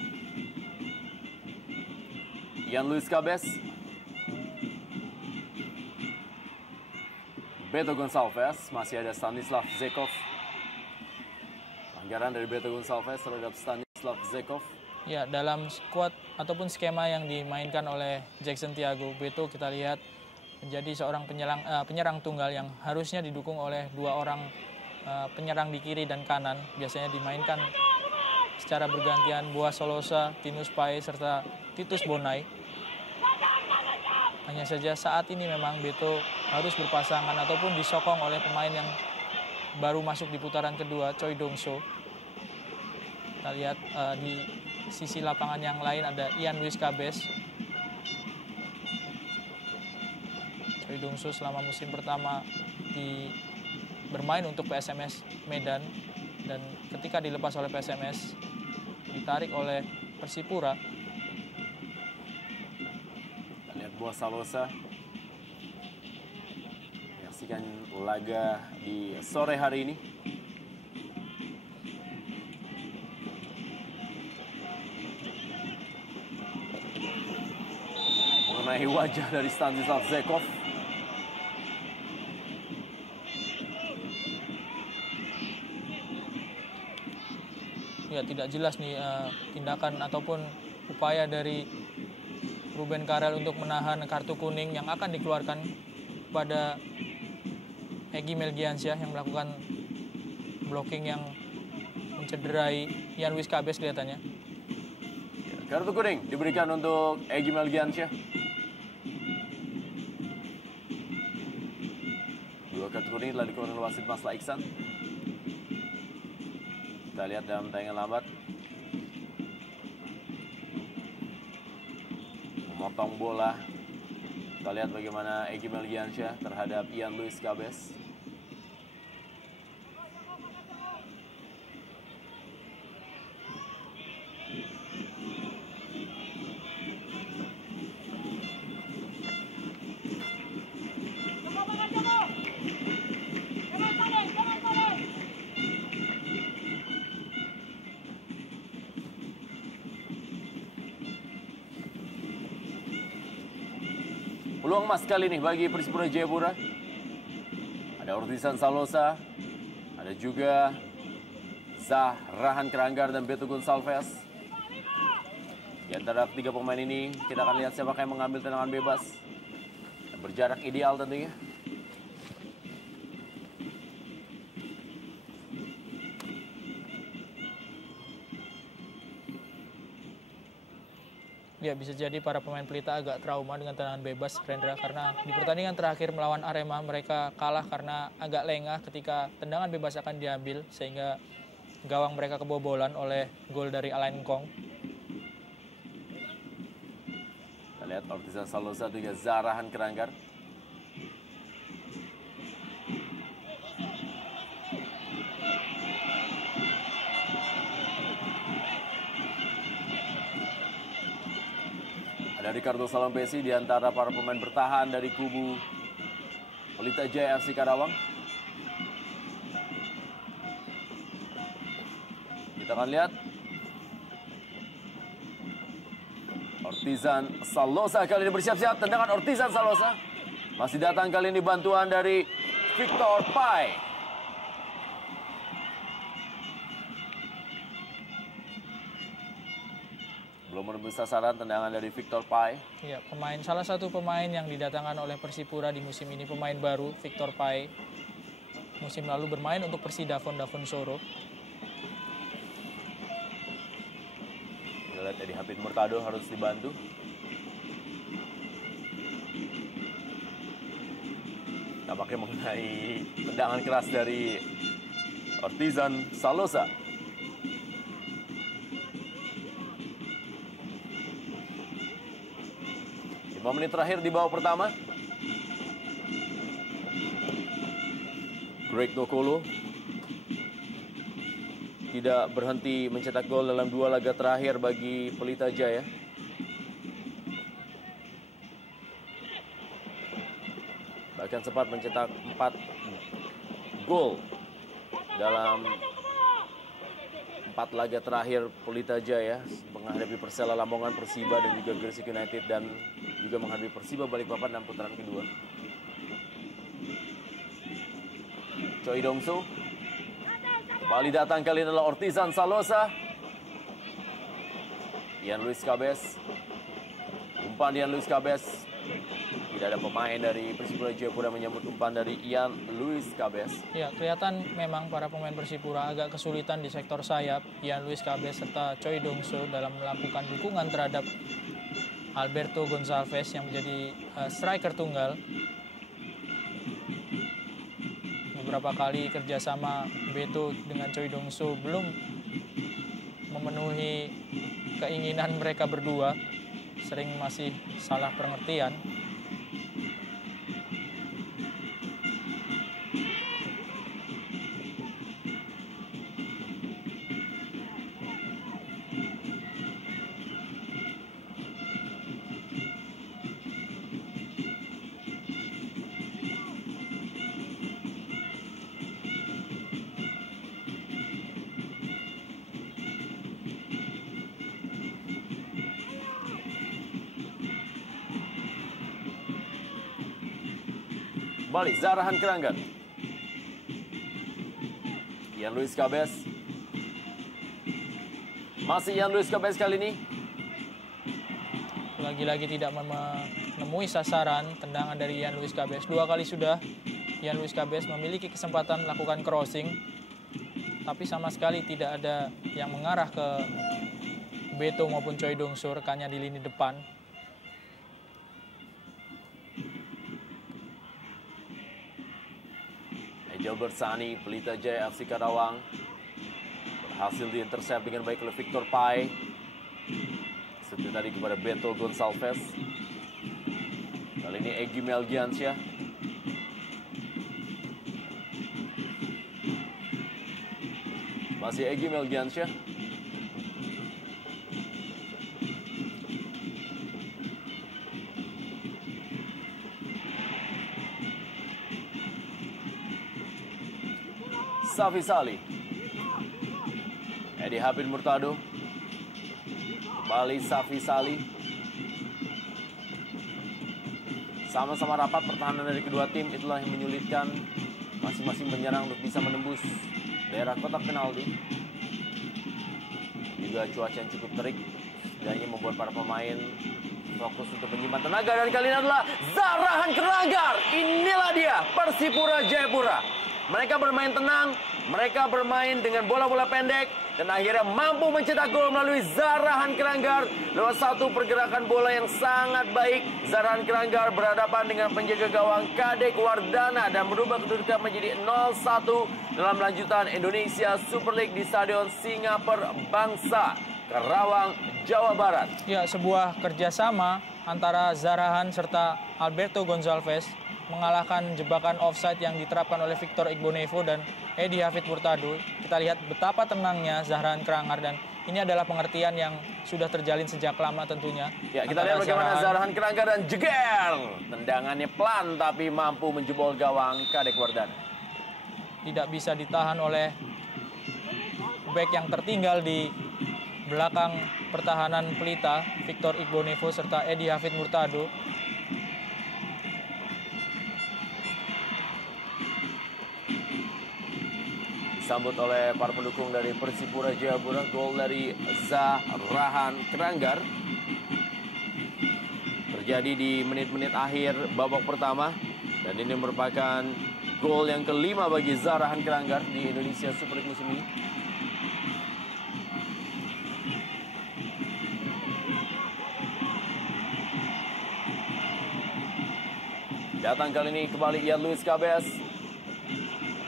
Ian Luis Cabez. Beto Gonçalves, masih ada Stanislav Zekov. Pelanggaran dari Beto Gonçalves terhadap Stanislav Zekov. Ya, dalam squad ataupun skema yang dimainkan oleh Jackson Tiago, Beto kita lihat menjadi seorang penyerang tunggal yang harusnya didukung oleh dua orang penyerang di kiri dan kanan. Biasanya dimainkan secara bergantian Boas Solosa, Tinus Pae, serta Titus Bonai. Hanya saja saat ini memang Beto harus berpasangan ataupun disokong oleh pemain yang baru masuk di putaran kedua, Choi Dong-so. Kita lihat di sisi lapangan yang lain ada Ian Luis Cabez. Choi Dong-so selama musim pertama bermain untuk PSMS Medan, dan ketika dilepas oleh PSMS ditarik oleh Persipura. Kita lihat Boas Solosa menyaksikan laga di sore hari ini. Mengenai wajah dari Stanislav Zekov. Ya, tidak jelas nih tindakan ataupun upaya dari Ruben Karel untuk menahan kartu kuning yang akan dikeluarkan pada Egy Melgiansyah yang melakukan blocking yang mencederai Ian Luis Cabez kelihatannya. Kartu kuning diberikan untuk Egy Melgiansyah. Dua kartu kuning telah dikeluarkan oleh wasit Masla Iksan. Kita lihat dalam tayangan lambat. Memotong bola. Kita lihat bagaimana Egy Melgiansyah terhadap Ian Luis Cabez. Peluang emas kali ini bagi Persipura Jayapura. Ada Ortisan Salosa, ada juga Zahrahan Keranggar dan Beto Gonçalves. Di antara ketiga pemain ini, kita akan lihat siapa yang mengambil tendangan bebas. Berjarak ideal tentunya. Ya, bisa jadi para pemain Pelita agak trauma dengan tendangan bebas, Rendra, karena di pertandingan terakhir melawan Arema mereka kalah karena agak lengah ketika tendangan bebas akan diambil, sehingga gawang mereka kebobolan oleh gol dari Alain Kong. Kita lihat Ortisan Salosa juga Zahrahan Keranggar. Dari kartu Salam Pesi di antara para pemain bertahan dari kubu Pelita Jaya FC Karawang. Kita akan lihat Ortizan Salosa kali ini bersiap-siap. Tendangan Ortizan Salosa masih datang kali ini bantuan dari Victor Pai. Belum menembus sasaran tendangan dari Victor Pai. Ya, salah satu pemain yang didatangkan oleh Persipura di musim ini, pemain baru Victor Pai. Musim lalu bermain untuk Persidafon Soro. Kita lihat Edi Hafid Murtado harus dibantu. Tampaknya mengenai tendangan keras dari Ortizan Salosa. Menit terakhir di babak pertama. Greg Dokolo tidak berhenti mencetak gol dalam 2 laga terakhir bagi Pelita Jaya. Bahkan sempat mencetak 4 gol dalam 4 laga terakhir Pelita Jaya menghadapi Persela Lamongan, Persiba dan juga Gresik United, dan juga menghadapi Persiba Balikpapan dalam putaran kedua. Choi Dongso kembali datang, kali ini adalah Ortizan Salosa. Ian Luis Cabes, umpan Ian Luis Cabes. Tidak ada pemain dari Persipura Jayapura menyambut umpan dari Ian Luis Cabes. Ya, kelihatan memang para pemain Persipura agak kesulitan di sektor sayap. Ian Luis Cabes serta Choi Dongso dalam melakukan dukungan terhadap Alberto Gonçalves yang menjadi striker tunggal. Beberapa kali kerjasama Beto dengan Choi Dongso belum memenuhi keinginan mereka berdua. Sering masih salah pengertian. Kembali Zarahan Keranggan. Ian Luis Cabes. Masih Ian Luis Cabes kali ini. Lagi-lagi tidak menemui sasaran tendangan dari Ian Luis Cabes. 2 kali sudah Ian Luis Cabes memiliki kesempatan melakukan crossing, tapi sama sekali tidak ada yang mengarah ke Beto maupun Choi Dongso, rekannya di lini depan. Gilbert Sani, Pelita Jaya FC Karawang berhasil diintercept dengan baik oleh Victor Pai. Seperti tadi kepada Beto Gonçalves. Kali ini Egy Melgiansyah. Masih Egy Melgiansyah. Safi Sali. Edi Hafid Murtado. Kembali Safi Sali. Sama-sama rapat pertahanan dari kedua tim. Itulah yang menyulitkan masing-masing penyerang untuk bisa menembus daerah kotak penalti. Juga cuaca yang cukup terik setidaknya membuat para pemain fokus untuk menyimpan tenaga. Dan kali ini adalah Zarahan Keranggar. Inilah dia Persipura Jayapura. Mereka bermain tenang, mereka bermain dengan bola-bola pendek, dan akhirnya mampu mencetak gol melalui Zarahan Keranggar. Lewat satu pergerakan bola yang sangat baik, Zarahan Keranggar berhadapan dengan penjaga gawang Kadek Wardana dan merubah kedudukan menjadi 0-1 dalam lanjutan Indonesia Super League di Stadion Singapura Bangsa, Karawang, Jawa Barat. Ya, sebuah kerjasama antara Zarahan serta Alberto Gonçalves mengalahkan jebakan offside yang diterapkan oleh Victor Igbonevo dan Edi Hafid Murtado. Kita lihat betapa tenangnya Zarahan Keranggar dan ini adalah pengertian yang sudah terjalin sejak lama tentunya. Ya, kita lihat bagaimana Zarahan Keranggar dan jeger. Tendangannya pelan tapi mampu menjebol gawang Kadek Wardana. Tidak bisa ditahan oleh back yang tertinggal di belakang pertahanan Pelita, Victor Igbonevo serta Edi Hafid Murtado. Disambut oleh para pendukung dari Persipura Jayapura. Gol dari Zarahan Keranggar terjadi di menit-menit akhir babak pertama, dan ini merupakan gol yang kelima bagi Zarahan Keranggar di Indonesia Super League musim ini. Datang kali ini kembali Ian Luis Cabes.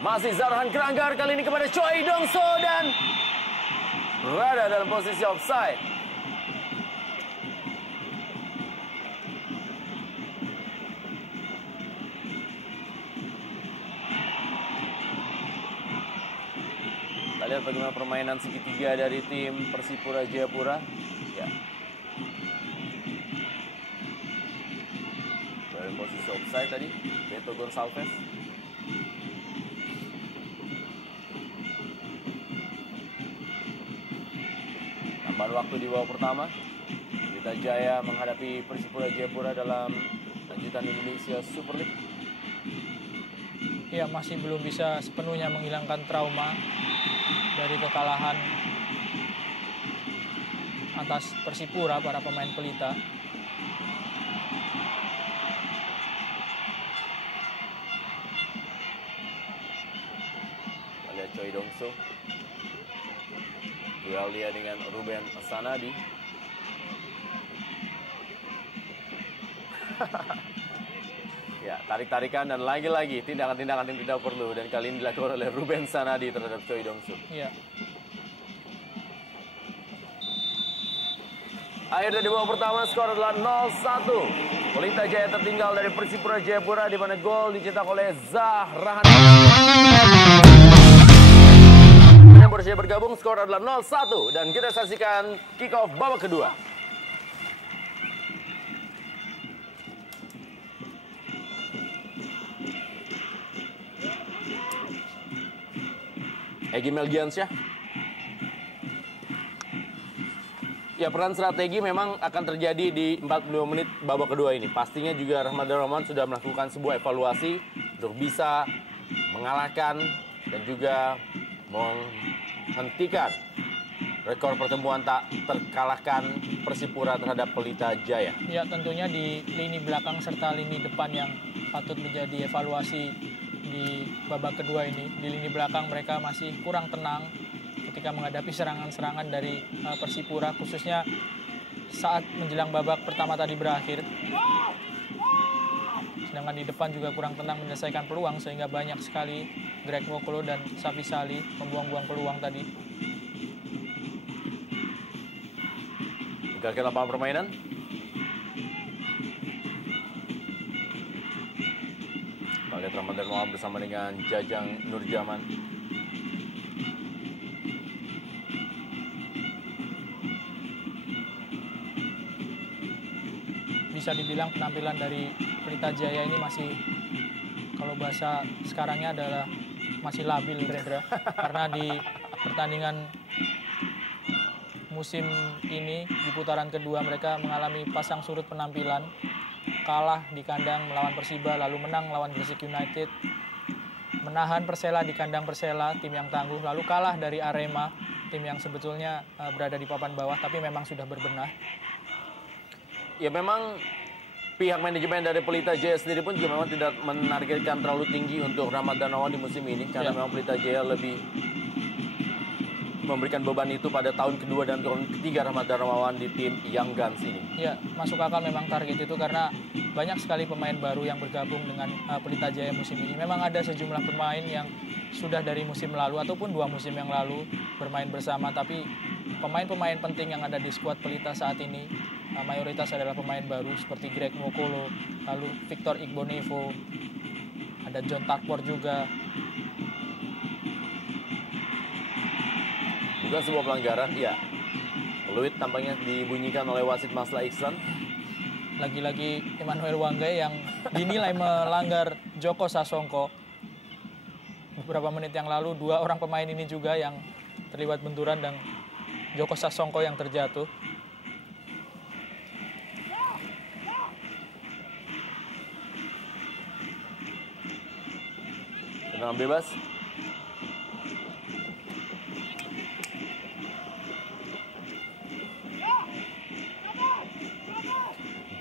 Masih Zarahan Keranggar, kali ini kepada Choi Dongso dan berada dalam posisi offside. Kita lihat bagaimana permainan segitiga dari tim Persipura Jayapura. Ya. Dalam posisi offside tadi, Beto Gonçalves. Tambahan waktu di babak pertama, Pelita Jaya menghadapi Persipura Jayapura dalam lanjutan Indonesia Super League. Ya, masih belum bisa sepenuhnya menghilangkan trauma dari kekalahan atas Persipura para pemain Pelita. Kita lihat Choi Dongso. Duel dia dengan Ruben Sanadi. Ya, tarik-tarikan dan lagi-lagi tindakan-tindakan yang tidak perlu, dan kali ini dilakukan oleh Ruben Sanadi terhadap Choi Dongso. Ya. Akhir dari babak pertama, skor adalah 0-1. Pelita Jaya tertinggal dari Persipura Jayapura, di mana gol dicetak oleh Zarahan. Yang baru saja bergabung, skor adalah 0-1 dan kita saksikan kick off babak kedua. Egy Melgiansyah. Ya, peran strategi memang akan terjadi di 42 menit babak kedua ini. Pastinya juga Rahmat Darmawan sudah melakukan sebuah evaluasi untuk bisa mengalahkan dan juga menghentikan rekor pertemuan tak terkalahkan Persipura terhadap Pelita Jaya. Ya, tentunya di lini belakang serta lini depan yang patut menjadi evaluasi di babak kedua ini. Di lini belakang mereka masih kurang tenang ketika menghadapi serangan-serangan dari Persipura, khususnya saat menjelang babak pertama tadi berakhir. Sedangkan di depan juga kurang tenang menyelesaikan peluang, sehingga banyak sekali Greg Wokolo dan Safi Sali membuang-buang peluang tadi. Ke lapangan permainan. Kita lihat Rahmat Darmawan bersama dengan Jajang Nurjaman. Bisa dibilang penampilan dari Pelita Jaya ini masih, kalau bahasa sekarangnya adalah masih labil, Rendra. Karena di pertandingan musim ini di putaran kedua mereka mengalami pasang surut penampilan. Kalah di kandang melawan Persiba, lalu menang melawan Gresik United. Menahan Persela di kandang Persela, tim yang tangguh, lalu kalah dari Arema, tim yang sebetulnya berada di papan bawah tapi memang sudah berbenah. Ya, memang pihak manajemen dari Pelita Jaya sendiri pun juga memang tidak menargetkan terlalu tinggi untuk Rahmat Darmawan di musim ini, karena memang Pelita Jaya lebih memberikan beban itu pada tahun kedua dan tahun ketiga Rahmat Darmawan di tim Young Guns ini. Ya, masuk akal memang target itu karena banyak sekali pemain baru yang bergabung dengan Pelita Jaya musim ini. Memang ada sejumlah pemain yang sudah dari musim lalu ataupun 2 musim yang lalu bermain bersama, tapi pemain-pemain penting yang ada di skuad Pelita saat ini mayoritas adalah pemain baru seperti Greg Wokolo, lalu Victor Igbonevo, ada John Takpor juga. Bukan sebuah pelanggaran, ya. Fluid tampaknya dibunyikan oleh wasit Maslah Iksan. Lagi-lagi Emmanuel Wanggai yang dinilai melanggar Joko Sasongko. Beberapa menit yang lalu 2 orang pemain ini juga yang terlibat benturan dan Joko Sasongko yang terjatuh. Tendangan bebas.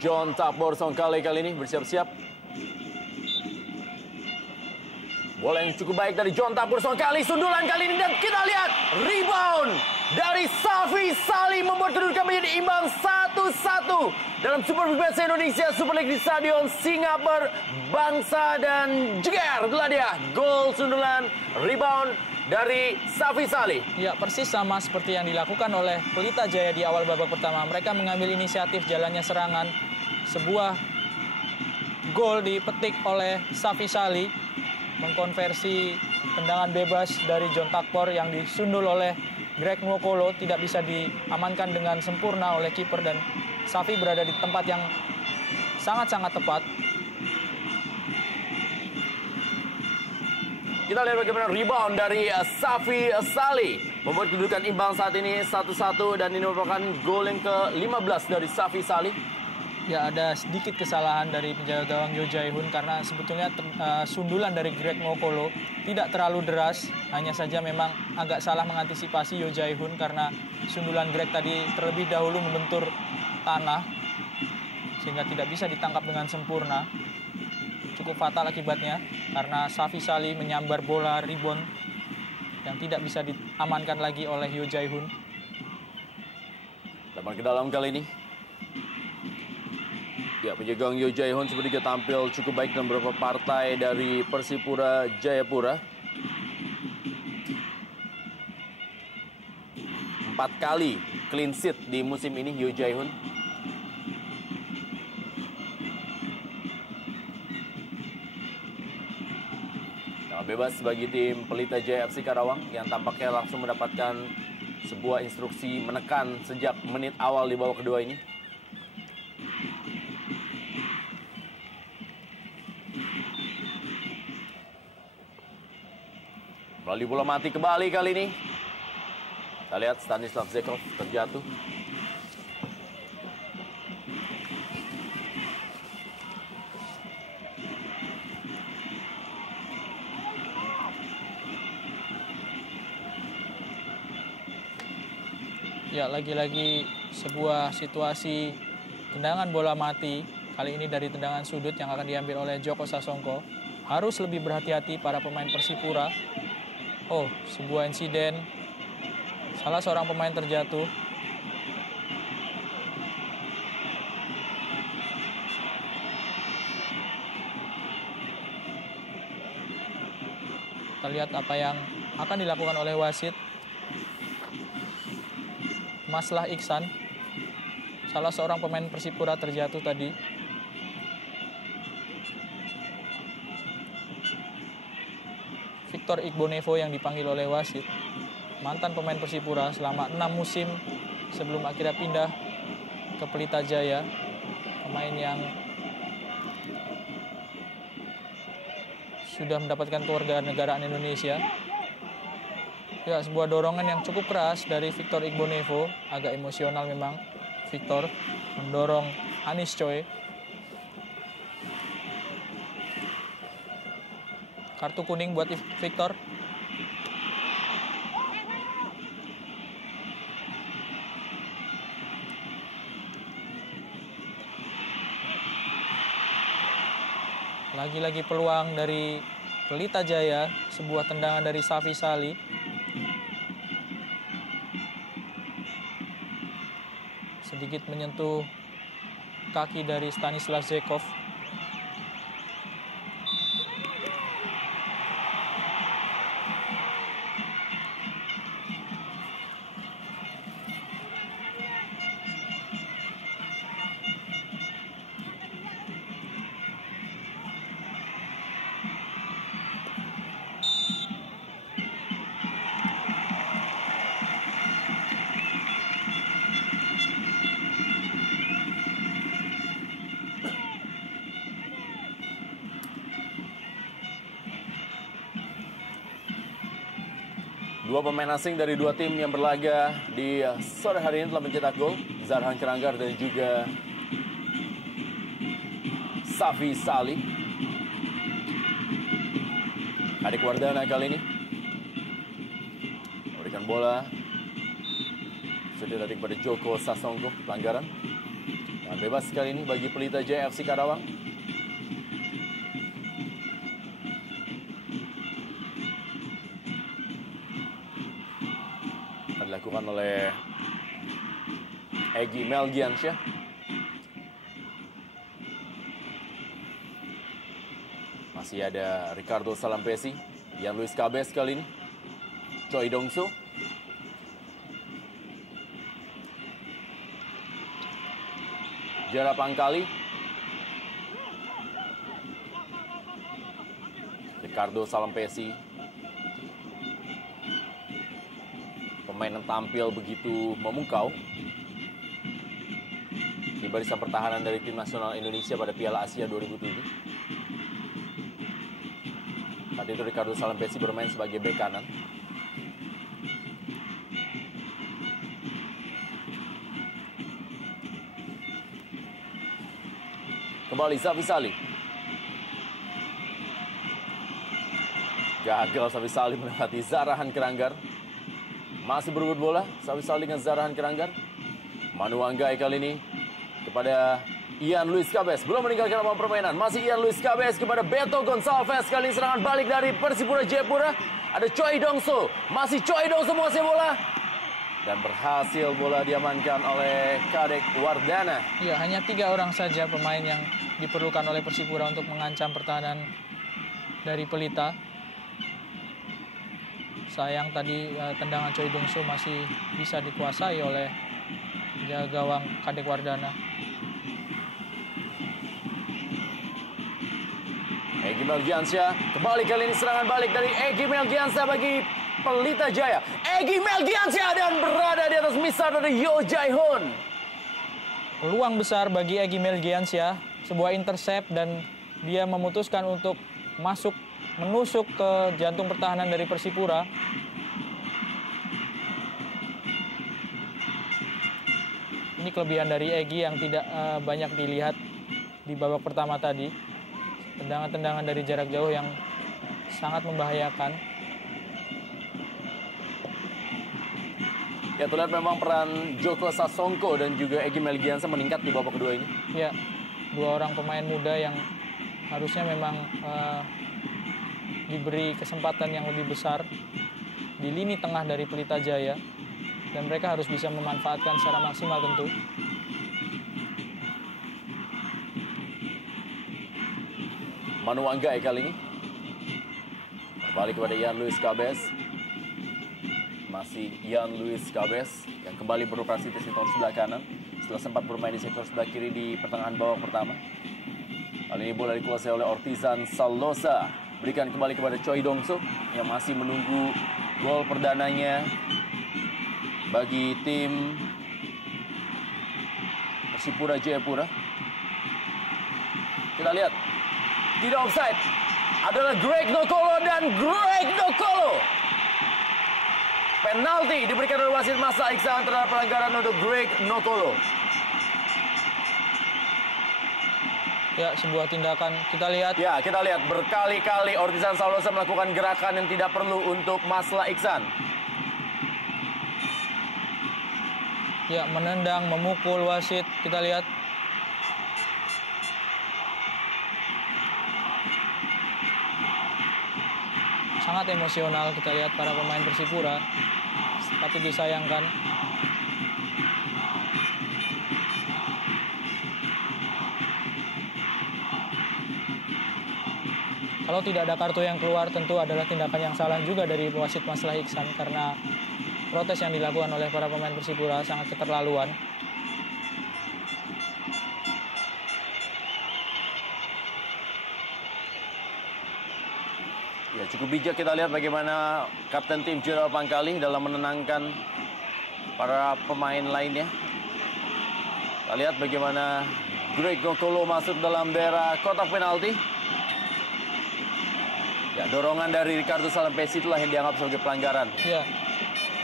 John Tapor Songkale kali ini bersiap-siap. Bola yang cukup baik dari John Tapor Songkale. Sundulan kali ini dan kita lihat rebound dari Safi Salih membuat kedudukan menjadi imbang 1-1 dalam Super Big Match Indonesia Super League di Stadion Singapura Bangsa dan Jeger. Itulah dia gol sundulan rebound dari Safi Salih. Ya, persis sama seperti yang dilakukan oleh Pelita Jaya di awal babak pertama. Mereka mengambil inisiatif jalannya serangan. Sebuah gol dipetik oleh Safi Salih, mengkonversi tendangan bebas dari John Takpor yang disundul oleh Greg Nwokolo, tidak bisa diamankan dengan sempurna oleh kiper dan Safi berada di tempat yang sangat-sangat tepat. Kita lihat bagaimana rebound dari Safi Salih membuat kedudukan imbang saat ini 1-1 dan ini merupakan gol yang ke-15 dari Safi Salih. Ya, ada sedikit kesalahan dari penjaga gawang Yo Jae-hoon karena sebetulnya sundulan dari Greg Nwokolo tidak terlalu deras, hanya saja memang agak salah mengantisipasi Yo Jae-hoon karena sundulan Greg tadi terlebih dahulu membentur tanah sehingga tidak bisa ditangkap dengan sempurna. Cukup fatal akibatnya karena Safi Salih menyambar bola rebound yang tidak bisa diamankan lagi oleh Yo Jae-hoon. Lebar ke dalam kali ini. Ya, penjaga gawang Yo Jae-hoon sepertiga tampil cukup baik dalam beberapa partai dari Persipura Jayapura. 4 kali clean sheet di musim ini Yo Jae-hoon. Nah, bebas bagi tim Pelita Jaya FC Karawang yang tampaknya langsung mendapatkan sebuah instruksi menekan sejak menit awal di babak kedua ini. Melalui bola mati kembali kali ini. Kita lihat Stanislav Zekov terjatuh. Ya, lagi-lagi sebuah situasi tendangan bola mati. Kali ini dari tendangan sudut yang akan diambil oleh Joko Sasongko. Harus lebih berhati-hati para pemain Persipura. Oh, sebuah insiden. Salah seorang pemain terjatuh. Kita lihat apa yang akan dilakukan oleh wasit. Maslah Iksan. Salah seorang pemain Persipura terjatuh tadi. Victor Igbonevo yang dipanggil oleh wasit, mantan pemain Persipura selama 6 musim sebelum akhirnya pindah ke Pelita Jaya, pemain yang sudah mendapatkan kewarganegaraan Indonesia. Ya, sebuah dorongan yang cukup keras dari Victor Igbonevo, agak emosional memang Victor mendorong Anis Choi. Kartu kuning buat Victor. Lagi-lagi peluang dari Pelita Jaya, sebuah tendangan dari Safi Salih. Sedikit menyentuh kaki dari Stanislav Zekov. Dua pemain asing dari dua tim yang berlaga di sore hari ini telah mencetak gol. Zarhan Keranggar dan juga Safi Salih. Kadek Wardana kali ini memberikan bola. Sudah tadi kepada Joko Sasongko, pelanggaran. Dan bebas kali ini bagi Pelita Jaya FC Karawang. Dilakukan oleh Egy Melgiansyah. Masih ada Ricardo Salampesi, Ian Luis Cabes kali ini, Choi Dongso. Jara Pangkali, Ricardo Salampesi. Pemain yang tampil begitu memukau di barisan pertahanan dari tim nasional Indonesia pada Piala Asia 2007. Saat itu Ricardo Salampesi bermain sebagai bek kanan. Kembali Safi Salih. Gagal Safi Salih melewati Zarhan Keranggar. Masih berebut bola, Safi Salih dengan Zarhan Keranggar. Manu Anggai kali ini kepada Ian Luis Cabes. Belum meninggalkan lapangan permainan. Masih Ian Luis Cabes kepada Beto Gonçalves. Kali ini serangan balik dari Persipura Jayapura. Ada Choi Dongso. Masih Choi Dongso menguasai bola. Dan berhasil bola diamankan oleh Kadek Wardana. Ya, hanya 3 orang saja pemain yang diperlukan oleh Persipura untuk mengancam pertahanan dari Pelita. Sayang tadi tendangan Choi Dongso masih bisa dikuasai oleh jaga gawang Kadek Wardana. Egy Melgiansyah kembali kali ini serangan balik dari Egy Melgiansyah bagi Pelita Jaya. Egy Melgiansyah dan berada di atas misar dari Yo Jae-hoon. Peluang besar bagi Egy Melgiansyah, sebuah intercept dan dia memutuskan untuk menusuk ke jantung pertahanan dari Persipura. Ini kelebihan dari Egy yang tidak banyak dilihat di babak pertama tadi. Tendangan-tendangan dari jarak jauh yang sangat membahayakan. Ya, terlihat memang peran Joko Sasongko dan juga Egy Melgiansyah meningkat di babak kedua ini. Ya, 2 orang pemain muda yang harusnya memang diberi kesempatan yang lebih besar di lini tengah dari Pelita Jaya. Dan mereka harus bisa memanfaatkan secara maksimal tentu. Manu Anggai kali ini kembali kepada Ian Luis Cabes. Masih Ian Luis Cabes yang kembali beroperasi di sektor sebelah kanan setelah sempat bermain di sektor sebelah kiri di pertengahan babak pertama. Kali ini bola dikuasai oleh Ortizan Salosa. Berikan kembali kepada Choi Dongso yang masih menunggu gol perdananya bagi tim Persipura Jayapura. Kita lihat, tidak offside adalah Greg Nokolo dan Greg Nokolo. Penalti diberikan oleh wasit Maslah Iksan terhadap pelanggaran untuk Greg Nokolo. Ya, sebuah tindakan kita lihat. Ya, kita lihat berkali-kali Ortizan Salosa melakukan gerakan yang tidak perlu untuk Maslah Iksan. Ya, menendang, memukul wasit. Kita lihat. Sangat emosional kita lihat para pemain Persipura. Patut disayangkan. Kalau tidak ada kartu yang keluar, tentu adalah tindakan yang salah juga dari wasit Maslah Iksan karena protes yang dilakukan oleh para pemain Persipura sangat keterlaluan. Ya, cukup bijak kita lihat bagaimana Kapten tim Jeral Pangkali dalam menenangkan para pemain lainnya. Kita lihat bagaimana Greg Nokolo masuk dalam daerah kotak penalti. Ya, dorongan dari Ricardo Salampesi itulah yang dianggap sebagai pelanggaran. Ya,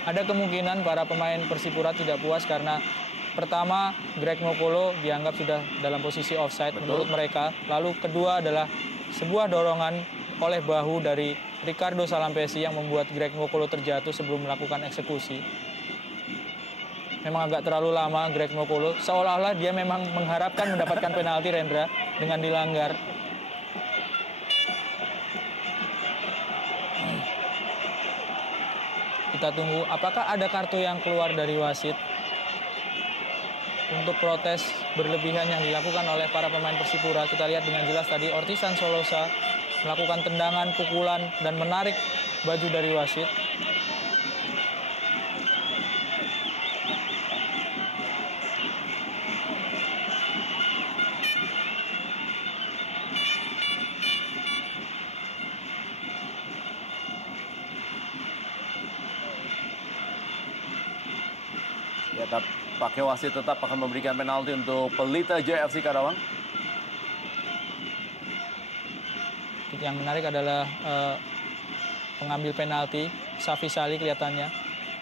ada kemungkinan para pemain Persipura tidak puas karena pertama, Greg Nwokolo dianggap sudah dalam posisi offside menurut mereka. Lalu kedua adalah sebuah dorongan oleh bahu dari Ricardo Salampesi yang membuat Greg Nwokolo terjatuh sebelum melakukan eksekusi. Memang agak terlalu lama Greg Nwokolo, seolah-olah dia memang mengharapkan mendapatkan penalti, Rendra, dengan dilanggar. Kita tunggu apakah ada kartu yang keluar dari wasit untuk protes berlebihan yang dilakukan oleh para pemain Persipura. Kita lihat dengan jelas tadi Ortisan Solosa melakukan tendangan, pukulan, dan menarik baju dari wasit. Ya, pakai wasit tetap akan memberikan penalti untuk Pelita Jaya FC Karawang. Yang menarik adalah pengambil penalti Safi Sali kelihatannya,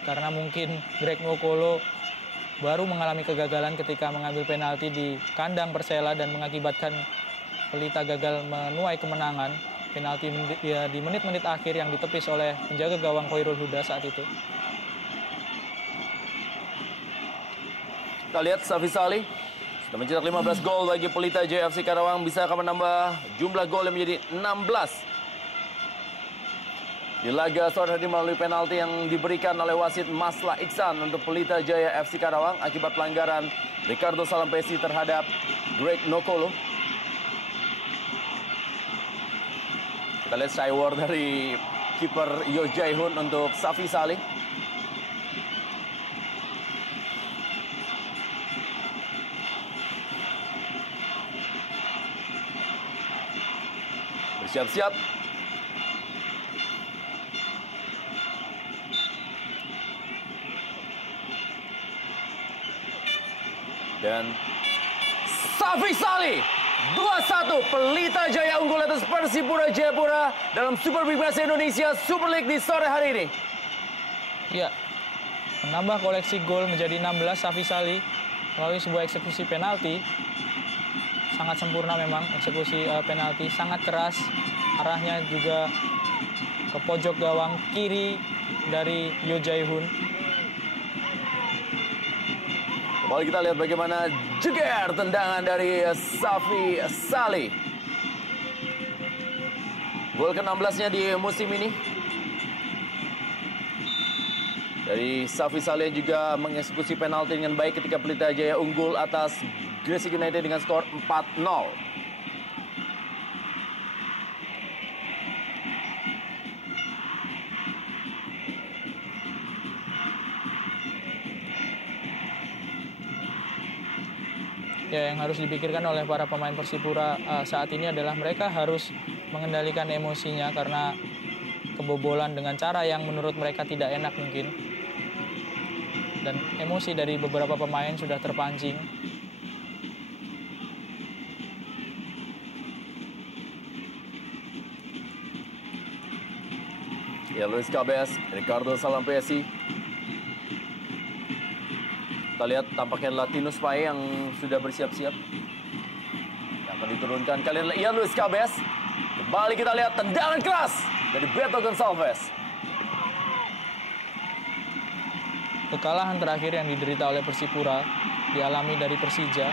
karena mungkin Greg Nwokolo baru mengalami kegagalan ketika mengambil penalti di kandang Persela dan mengakibatkan Pelita gagal menuai kemenangan. Penalti di menit-menit akhir yang ditepis oleh penjaga gawang Khairul Huda saat itu. Kita lihat Safi Sali sudah mencetak 15 gol bagi Pelita Jaya FC Karawang. Bisa akan menambah jumlah gol yang menjadi 16. Di laga sore hari melalui penalti yang diberikan oleh wasit Masla Iksan untuk Pelita Jaya FC Karawang akibat pelanggaran Ricardo Salampesi terhadap Greg Nwokolo. Kita lihat Shywar dari kiper Yo Jae-hoon untuk Safi Sali. Bersiap-siap. Dan Safi Sali 2-1, Pelita Jaya unggul atas Persipura Jayapura dalam Super Big Match Indonesia Super League di sore hari ini. Ya, menambah koleksi gol menjadi 16 Safi Sali melalui sebuah eksekusi penalti. Sangat sempurna memang eksekusi penalti, sangat keras. Arahnya juga ke pojok gawang kiri dari Yo Jae-hoon. Kembali kita lihat bagaimana jeger tendangan dari Safi Sali. Gol ke-16-nya di musim ini. Dari Safi Sali juga mengeksekusi penalti dengan baik ketika Pelita Jaya unggul atas Gresik United dengan skor 4-0. Ya, yang harus dipikirkan oleh para pemain Persipura saat ini adalah mereka harus mengendalikan emosinya karena kebobolan dengan cara yang menurut mereka tidak enak mungkin. Dan emosi dari beberapa pemain sudah terpancing. Ya, Luis Cabez, Ricardo Salampesi. Kita lihat tampaknya Latinus Pai yang sudah bersiap-siap. Yang akan diturunkan kali ini Ian Luis Cabez. Kembali kita lihat tendangan keras dari Beto Gonçalves. Kekalahan terakhir yang diderita oleh Persipura dialami dari Persija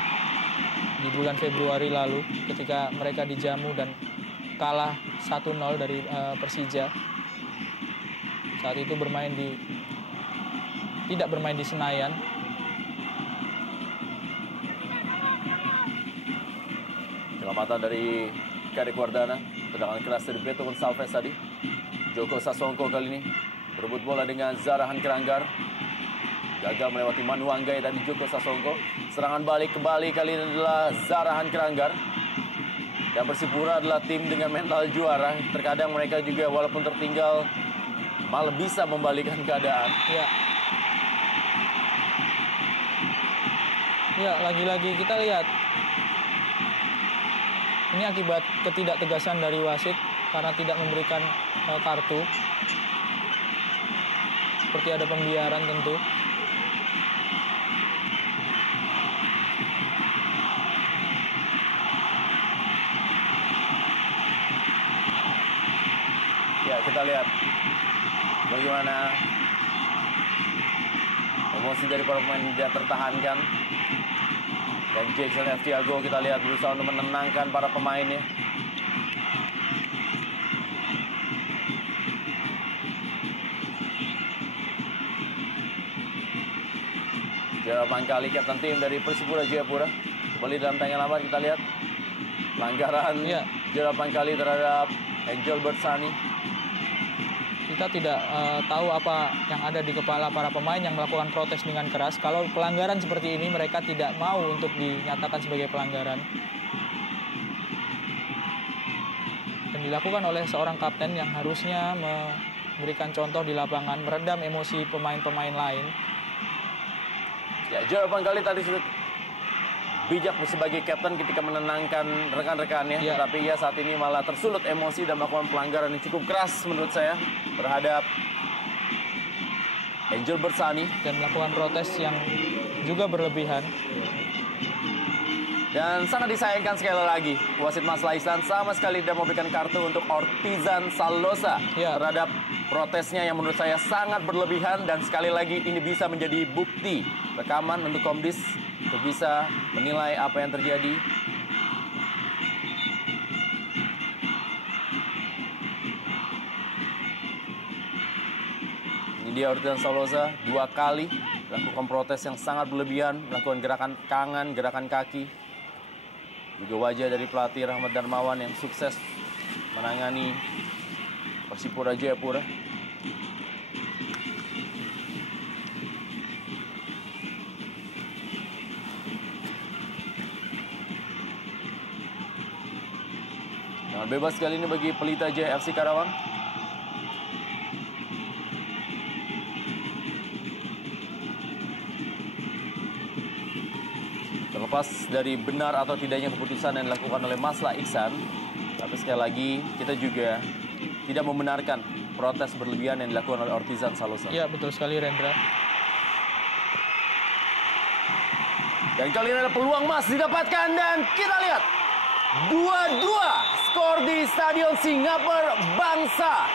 di bulan Februari lalu ketika mereka dijamu dan kalah 1-0 dari Persija. Saat itu tidak bermain di Senayan. Penyelamatan dari Kadek Wardana. Tendangan keras dari Beto Gonçalves tadi. Joko Sasongko kali ini berebut bola dengan Zarahan Keranggar. Gagal melewati Manu Anggai dan Joko Sasongko. Serangan balik kembali kali ini adalah Zarahan Keranggar. Dan Persipura adalah tim dengan mental juara. Terkadang mereka juga walaupun tertinggal malah bisa membalikan keadaan. Ya, lagi-lagi kita lihat. Ini akibat ketidaktegasan dari wasit karena tidak memberikan kartu. seperti ada pembiaran tentu. Ya, kita lihat bagaimana emosi dari para pemain tidak tertahankan. Dan Jackson F. Tiago kita lihat berusaha untuk menenangkan para pemainnya. Jerapan kali kapten tim dari Persipura Jayapura. Kembali dalam tayangan lambat kita lihat pelanggaran jerapan kali terhadap Angel Bersani. Kita tidak tahu apa yang ada di kepala para pemain yang melakukan protes dengan keras. Kalau pelanggaran seperti ini mereka tidak mau untuk dinyatakan sebagai pelanggaran. Dan dilakukan oleh seorang kapten yang harusnya memberikan contoh di lapangan, meredam emosi pemain-pemain lain. Ya, jerapan kali tadi sudah bijak sebagai kapten ketika menenangkan rekan-rekannya, tetapi ia saat ini malah tersulut emosi dan melakukan pelanggaran yang cukup keras menurut saya terhadap Angel Bersani dan melakukan protes yang juga berlebihan. Dan sangat disayangkan sekali lagi, wasit Mas Laisan sama sekali tidak memberikan kartu untuk Ortizan Salosa terhadap protesnya yang menurut saya sangat berlebihan, dan sekali lagi ini bisa menjadi bukti rekaman untuk Komdis untuk bisa menilai apa yang terjadi. Ini dia Ortizan Salosa 2 kali melakukan protes yang sangat berlebihan, melakukan gerakan tangan, gerakan kaki. Juga wajah dari pelatih Rahmat Darmawan yang sukses menangani Persipura Jayapura. Dengan bebas kali ini bagi Pelita Jaya FC Karawang. Terlepas dari benar atau tidaknya keputusan yang dilakukan oleh Masla Iksan, tapi sekali lagi kita juga tidak membenarkan protes berlebihan yang dilakukan oleh Ortizan Salosa. Iya, betul sekali Rendra. Dan kali ini ada peluang emas didapatkan, dan kita lihat 2-2 skor di Stadion Singapura Bangsa.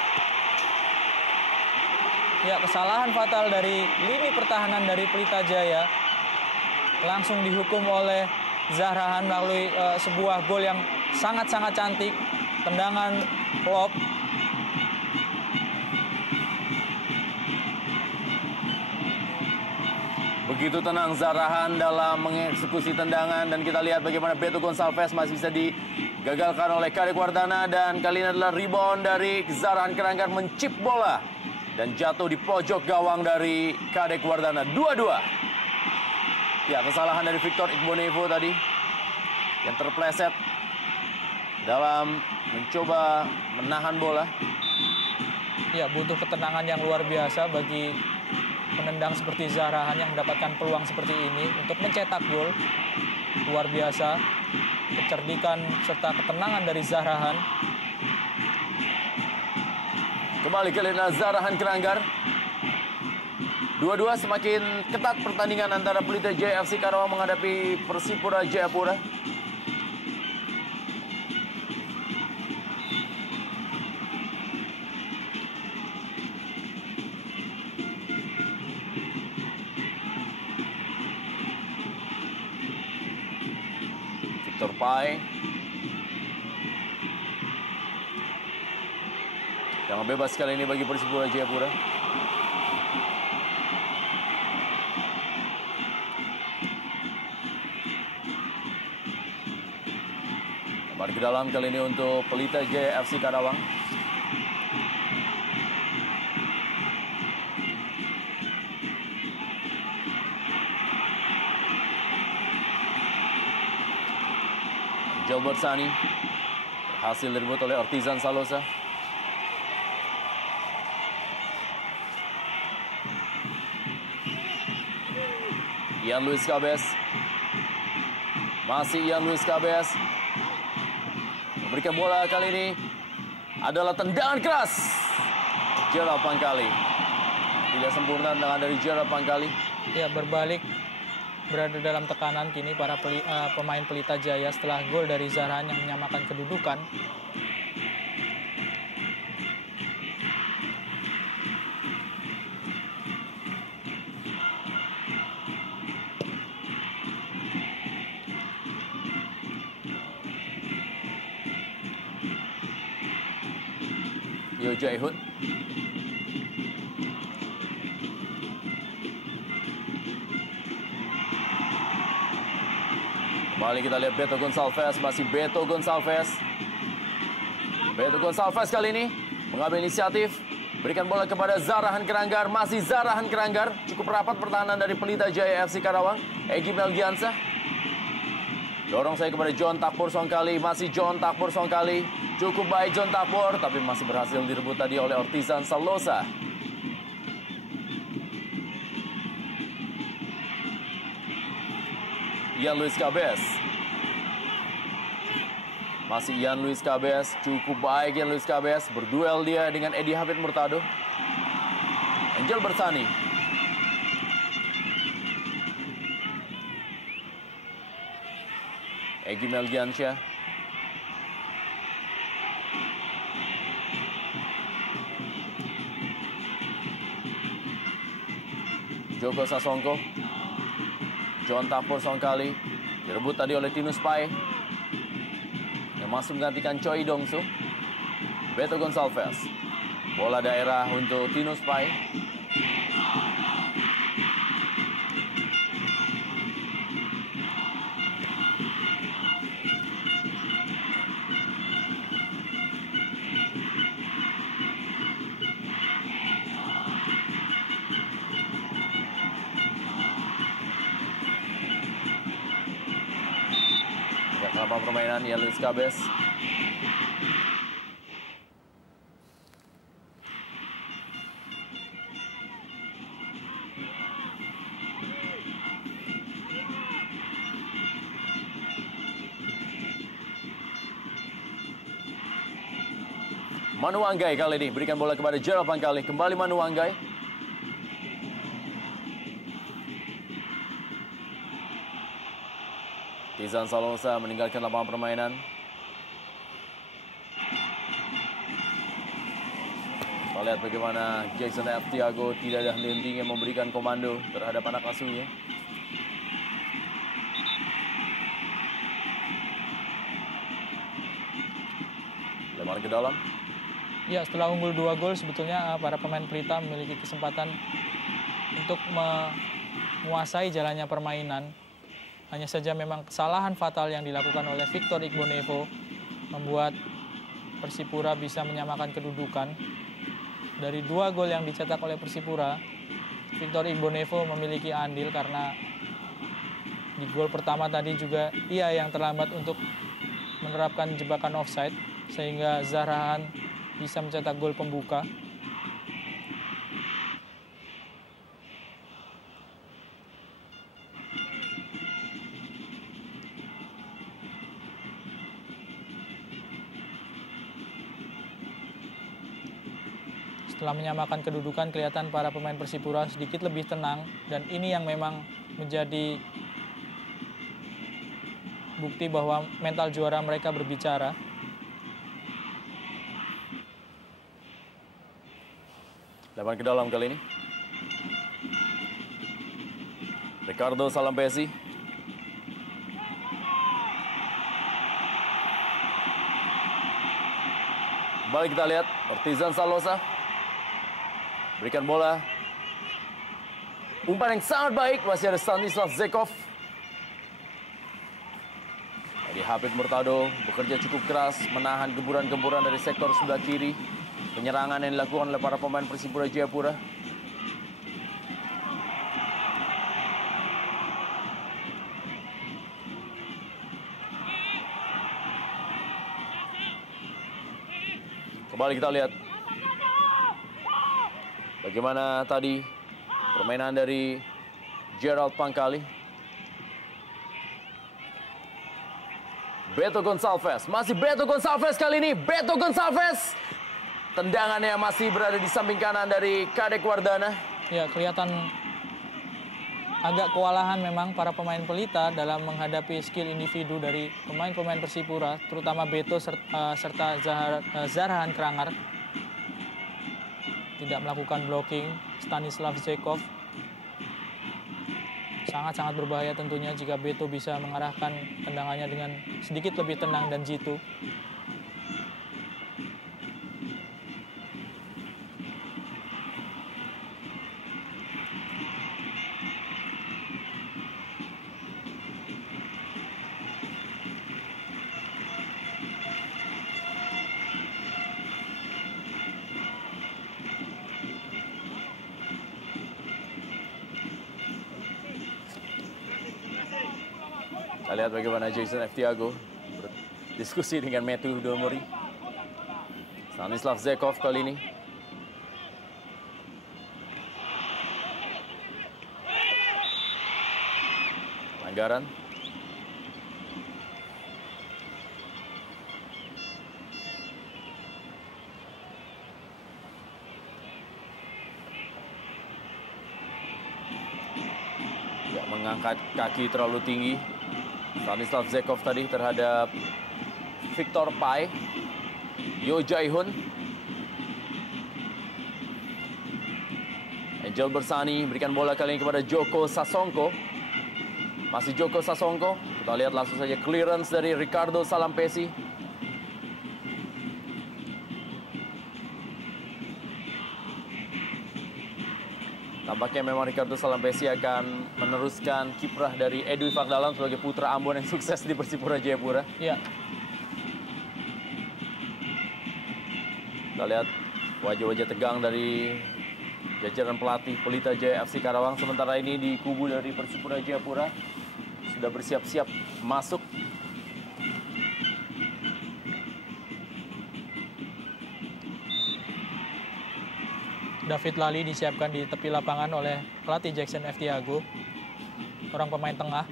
Ya, kesalahan fatal dari lini pertahanan dari Pelita Jaya langsung dihukum oleh Zahrahan melalui sebuah gol yang sangat-sangat cantik, tendangan lob. Begitu tenang Zahrahan dalam mengeksekusi tendangan, dan kita lihat bagaimana Beto Gonçalves masih bisa digagalkan oleh Kadek Wardana, dan kali ini adalah rebound dari Zahrahan Keranggar mencip bola dan jatuh di pojok gawang dari Kadek Wardana. 2-2. Ya, kesalahan dari Victor Igbonevo tadi yang terpleset dalam mencoba menahan bola. Ya, butuh ketenangan yang luar biasa bagi penendang seperti Zahrahan yang mendapatkan peluang seperti ini untuk mencetak gol. Luar biasa kecerdikan serta ketenangan dari Zahrahan. Kembali ke Lena Zahrahan Keranggar. 2-2, semakin ketat pertandingan antara Pelita Jaya FC Karawang menghadapi Persipura Jayapura. Victor Pai. Yang bebas kali ini bagi Persipura Jayapura. Kembali ke dalam kali ini untuk Pelita Jaya FC Karawang. Angel Bersani berhasil direbut oleh Ortizan Salosa. Ian Luis Cabes. Masih Ian Luis Cabes. Memberikan bola kali ini adalah tendangan keras. Jerapan kali Tidak sempurna tendangan dari Gerald Pangkali. Ya, berbalik berada dalam tekanan kini para pemain Pelita Jaya setelah gol dari Zahran yang menyamakan kedudukan. Yo Jae-hoon. Kembali kita lihat Beto Gonçalves, masih Beto Gonçalves. Beto Gonçalves kali ini mengambil inisiatif, berikan bola kepada Zahran Keranggar, masih Zahran Keranggar. Cukup rapat pertahanan dari Pelita Jaya FC Karawang. Egy Melgiansyah. Dorong saya kepada John Takpur Songkali, masih John Takpur Songkali. Cukup baik John Takpur, tapi masih berhasil direbut tadi oleh Ortizan Salosa. Ian Luis Cabes. Masih Ian Luis Cabes. Cukup baik Ian Luis Cabes. Berduel dia dengan Edi Hafid Murtado. Angel Bersani. Egy Melgiansyah. Joko Sasongko. John Takpur Songkali direbut tadi oleh Tinus Pai yang masuk menggantikan Choi Dong-soo. Beto Gonçalves, bola daerah untuk Tinus Pai. Selama permainan Ian Luis Cabes. Manu Anggai kali ini berikan bola kepada Gerald Pangkali. Kembali Manu Anggai. Tizan Salosa meninggalkan lapangan permainan. Kita lihat bagaimana Jackson F. Tiago tidak ada henti-hentinya memberikan komando terhadap anak asuhnya. Lempar ke dalam. Ya, setelah unggul 2 gol sebetulnya para pemain Pelita memiliki kesempatan untuk menguasai jalannya permainan. Hanya saja memang kesalahan fatal yang dilakukan oleh Victor Igbonevo membuat Persipura bisa menyamakan kedudukan. Dari 2 gol yang dicetak oleh Persipura, Victor Igbonevo memiliki andil karena di gol pertama tadi juga ia yang terlambat untuk menerapkan jebakan offside sehingga Zahran bisa mencetak gol pembuka. Setelah menyamakan kedudukan, kelihatan para pemain Persipura sedikit lebih tenang. Dan ini yang memang menjadi bukti bahwa mental juara mereka berbicara. Lempar ke dalam kali ini. Ricardo Salampesi. Kembali kita lihat Ortizan Salosa. Berikan bola. Umpan yang sangat baik. Masih ada Stanislav Zekov. Edi Hafid Murtado bekerja cukup keras. Menahan gemburan-gemburan dari sektor sebelah kiri. Penyerangan yang dilakukan oleh para pemain Persipura Jayapura. Kembali kita lihat bagaimana tadi permainan dari Gerald Pangkali. Beto Gonçalves, masih Beto Gonçalves kali ini. Beto Gonçalves. Tendangannya masih berada di samping kanan dari Kadek Wardana. Ya, kelihatan agak kewalahan memang para pemain Pelita dalam menghadapi skill individu dari pemain-pemain Persipura, terutama Beto serta Zarhan Krangar. Tidak melakukan blocking. Stanislav Zekov sangat-sangat berbahaya tentunya jika Beto bisa mengarahkan tendangannya dengan sedikit lebih tenang dan jitu. Kita lihat bagaimana Jason F. Tiago berdiskusi dengan Matthew Domori. Stanislav Zekov kali ini. Pelanggaran. Tidak mengangkat kaki terlalu tinggi. Stanislav Zekov tadi terhadap Victor Pai. Yo Jae-hun. Angel Bersani berikan bola kali ini kepada Joko Sasongko. Masih Joko Sasongko. Kita lihat langsung saja clearance dari Ricardo Salampesi. Tampaknya memang Ricardo Salampesi akan meneruskan kiprah dari Edwi Fagdalam sebagai putra Ambon yang sukses di Persipura Jayapura. Ya. Kita lihat wajah-wajah tegang dari jajaran pelatih Pelita Jaya FC Karawang. Sementara ini di kubu dari Persipura Jayapura sudah bersiap-siap masuk. David Lali disiapkan di tepi lapangan oleh pelatih Jackson F. Tiago, orang pemain tengah.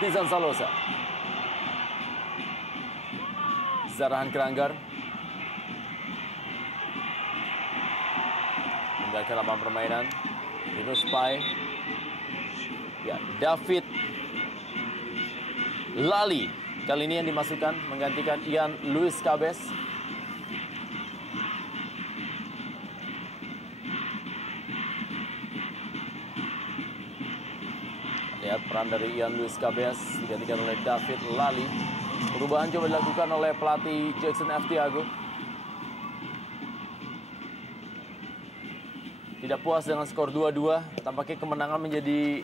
Tizan Salosa. Zarhan Krangar. Meninggalkan lapangan permainan. Linus Pai. Ya, David Lali. Kali ini yang dimasukkan menggantikan Ian Luis Cabes. Lihat peran dari Ian Luis Cabes digantikan oleh David Lali. Perubahan coba dilakukan oleh pelatih Jackson F. Tiago. Tidak puas dengan skor 2-2, tampaknya kemenangan menjadi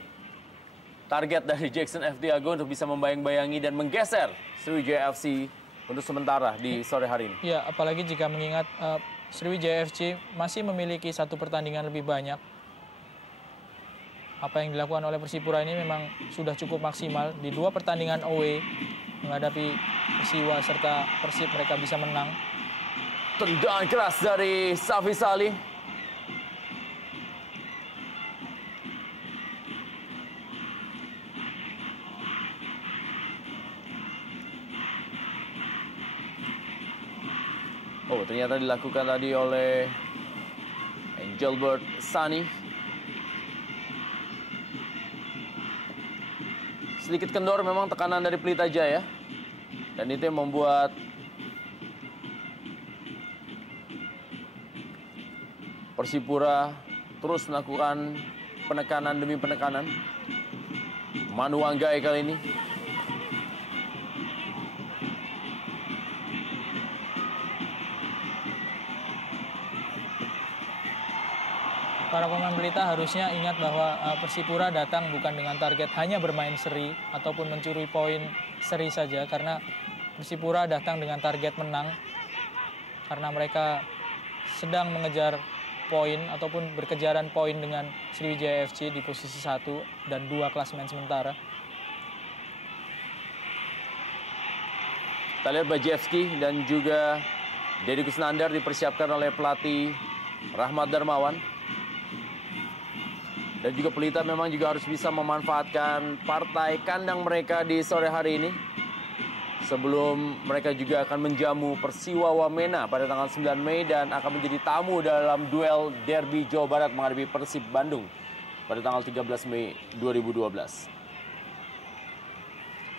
target dari Jackson F. Tiago untuk bisa membayang-bayangi dan menggeser Sriwijaya FC untuk sementara di sore hari ini. Ya, apalagi jika mengingat Sriwijaya FC masih memiliki satu pertandingan lebih banyak. Apa yang dilakukan oleh Persipura ini memang sudah cukup maksimal. Di 2 pertandingan away menghadapi Persiwa serta Persib mereka bisa menang. Tendangan keras dari Safi Salih. Oh, ternyata dilakukan tadi oleh Angelbert Sani. Sedikit kendor memang tekanan dari Pelita Jaya. Dan itu yang membuat Persipura terus melakukan penekanan demi penekanan. Manu Wanggai kali ini. Para pemain Pelita harusnya ingat bahwa Persipura datang bukan dengan target hanya bermain seri ataupun mencuri poin seri saja, karena Persipura datang dengan target menang. karena mereka sedang mengejar poin ataupun berkejaran poin dengan Sriwijaya FC di posisi 1 dan 2 klasemen sementara. Kita lihat Bajewski dan juga Deddy Kusnandar dipersiapkan oleh pelatih Rahmat Darmawan. Dan juga Pelita memang juga harus bisa memanfaatkan partai kandang mereka di sore hari ini. Sebelum mereka juga akan menjamu Persiwa Wamena pada tanggal 9 Mei dan akan menjadi tamu dalam duel Derby Jawa Barat menghadapi Persib Bandung pada tanggal 13 Mei 2012.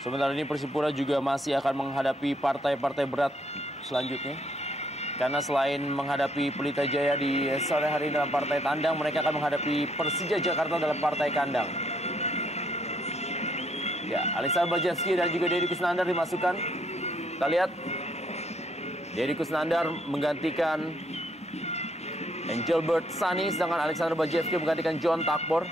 Sementara ini Persipura juga masih akan menghadapi partai-partai berat selanjutnya. Karena selain menghadapi Pelita Jaya di sore hari dalam partai tandang, mereka akan menghadapi Persija Jakarta dalam partai kandang. Ya, Alexander Bajewski dan juga Deddy Kusnandar dimasukkan. Kita lihat Deddy Kusnandar menggantikan Engelbert Sani, sedangkan Alexander Bajewski menggantikan John Takbor.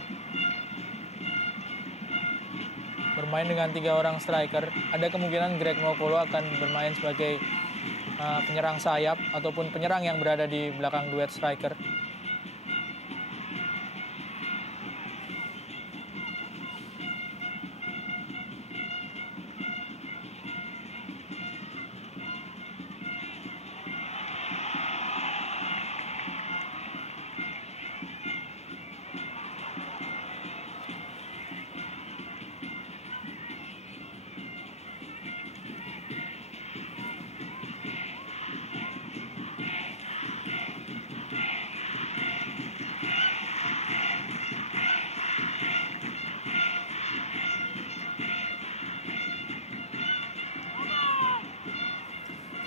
Bermain dengan 3 orang striker, ada kemungkinan Greg Nwokolo akan bermain sebagai penyerang sayap ataupun penyerang yang berada di belakang duet striker.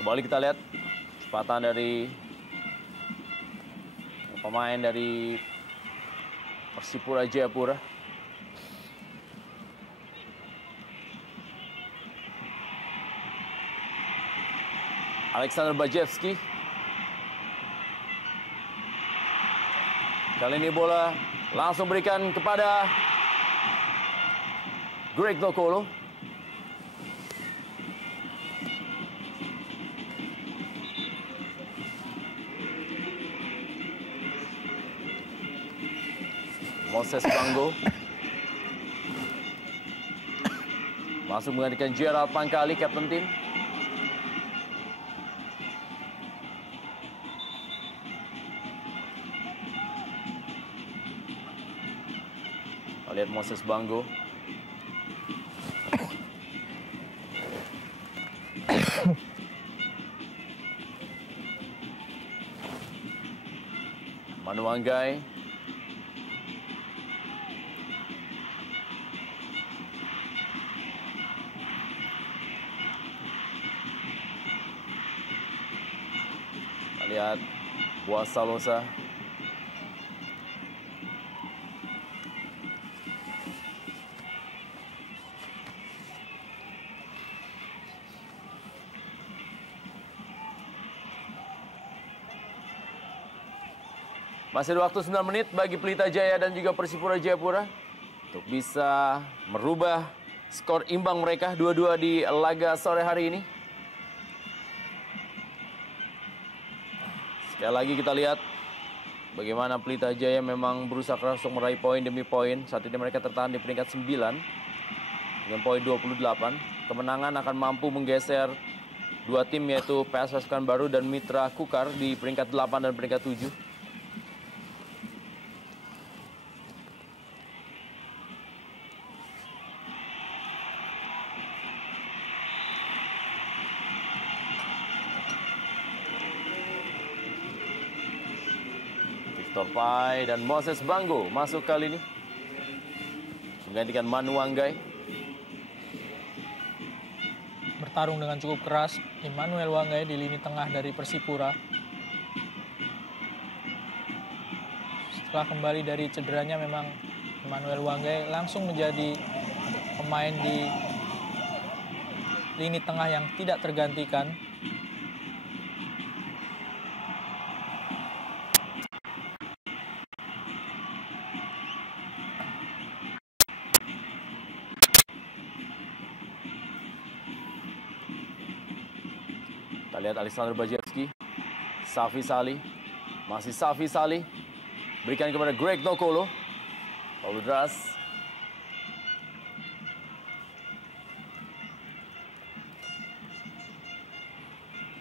Kembali kita lihat kecepatan dari pemain dari Persipura Jayapura. Alexander Bajewski. Kali ini bola langsung berikan kepada Greg Nwokolo. Moses Banggo masuk menggantikan Gerald Pangkali, kapten tim. Kita lihat Moses Banggo. Manu Anggai. Lihat Buas Salosa. Masih ada waktu 9 menit bagi Pelita Jaya dan juga Persipura Jayapura untuk bisa merubah skor imbang mereka dua-dua di laga sore hari ini. Sekali lagi kita lihat bagaimana Pelita Jaya memang berusaha keras untuk meraih poin demi poin. Saat ini mereka tertahan di peringkat 9 dengan poin 28. Kemenangan akan mampu menggeser dua tim yaitu PSS Pekanbaru dan Mitra Kukar di peringkat 8 dan peringkat 7. Torpai dan Moses Banggo masuk kali ini menggantikan Manu Anggai. Bertarung dengan cukup keras Immanuel Wanggai di lini tengah dari Persipura. Setelah kembali dari cederanya, memang Immanuel Wanggai langsung menjadi pemain di lini tengah yang tidak tergantikan. Kita lihat Alexander Bajewski Safi Salih. Masih Safi Salih. Berikan kepada Greg Nokolo. Lalu deras.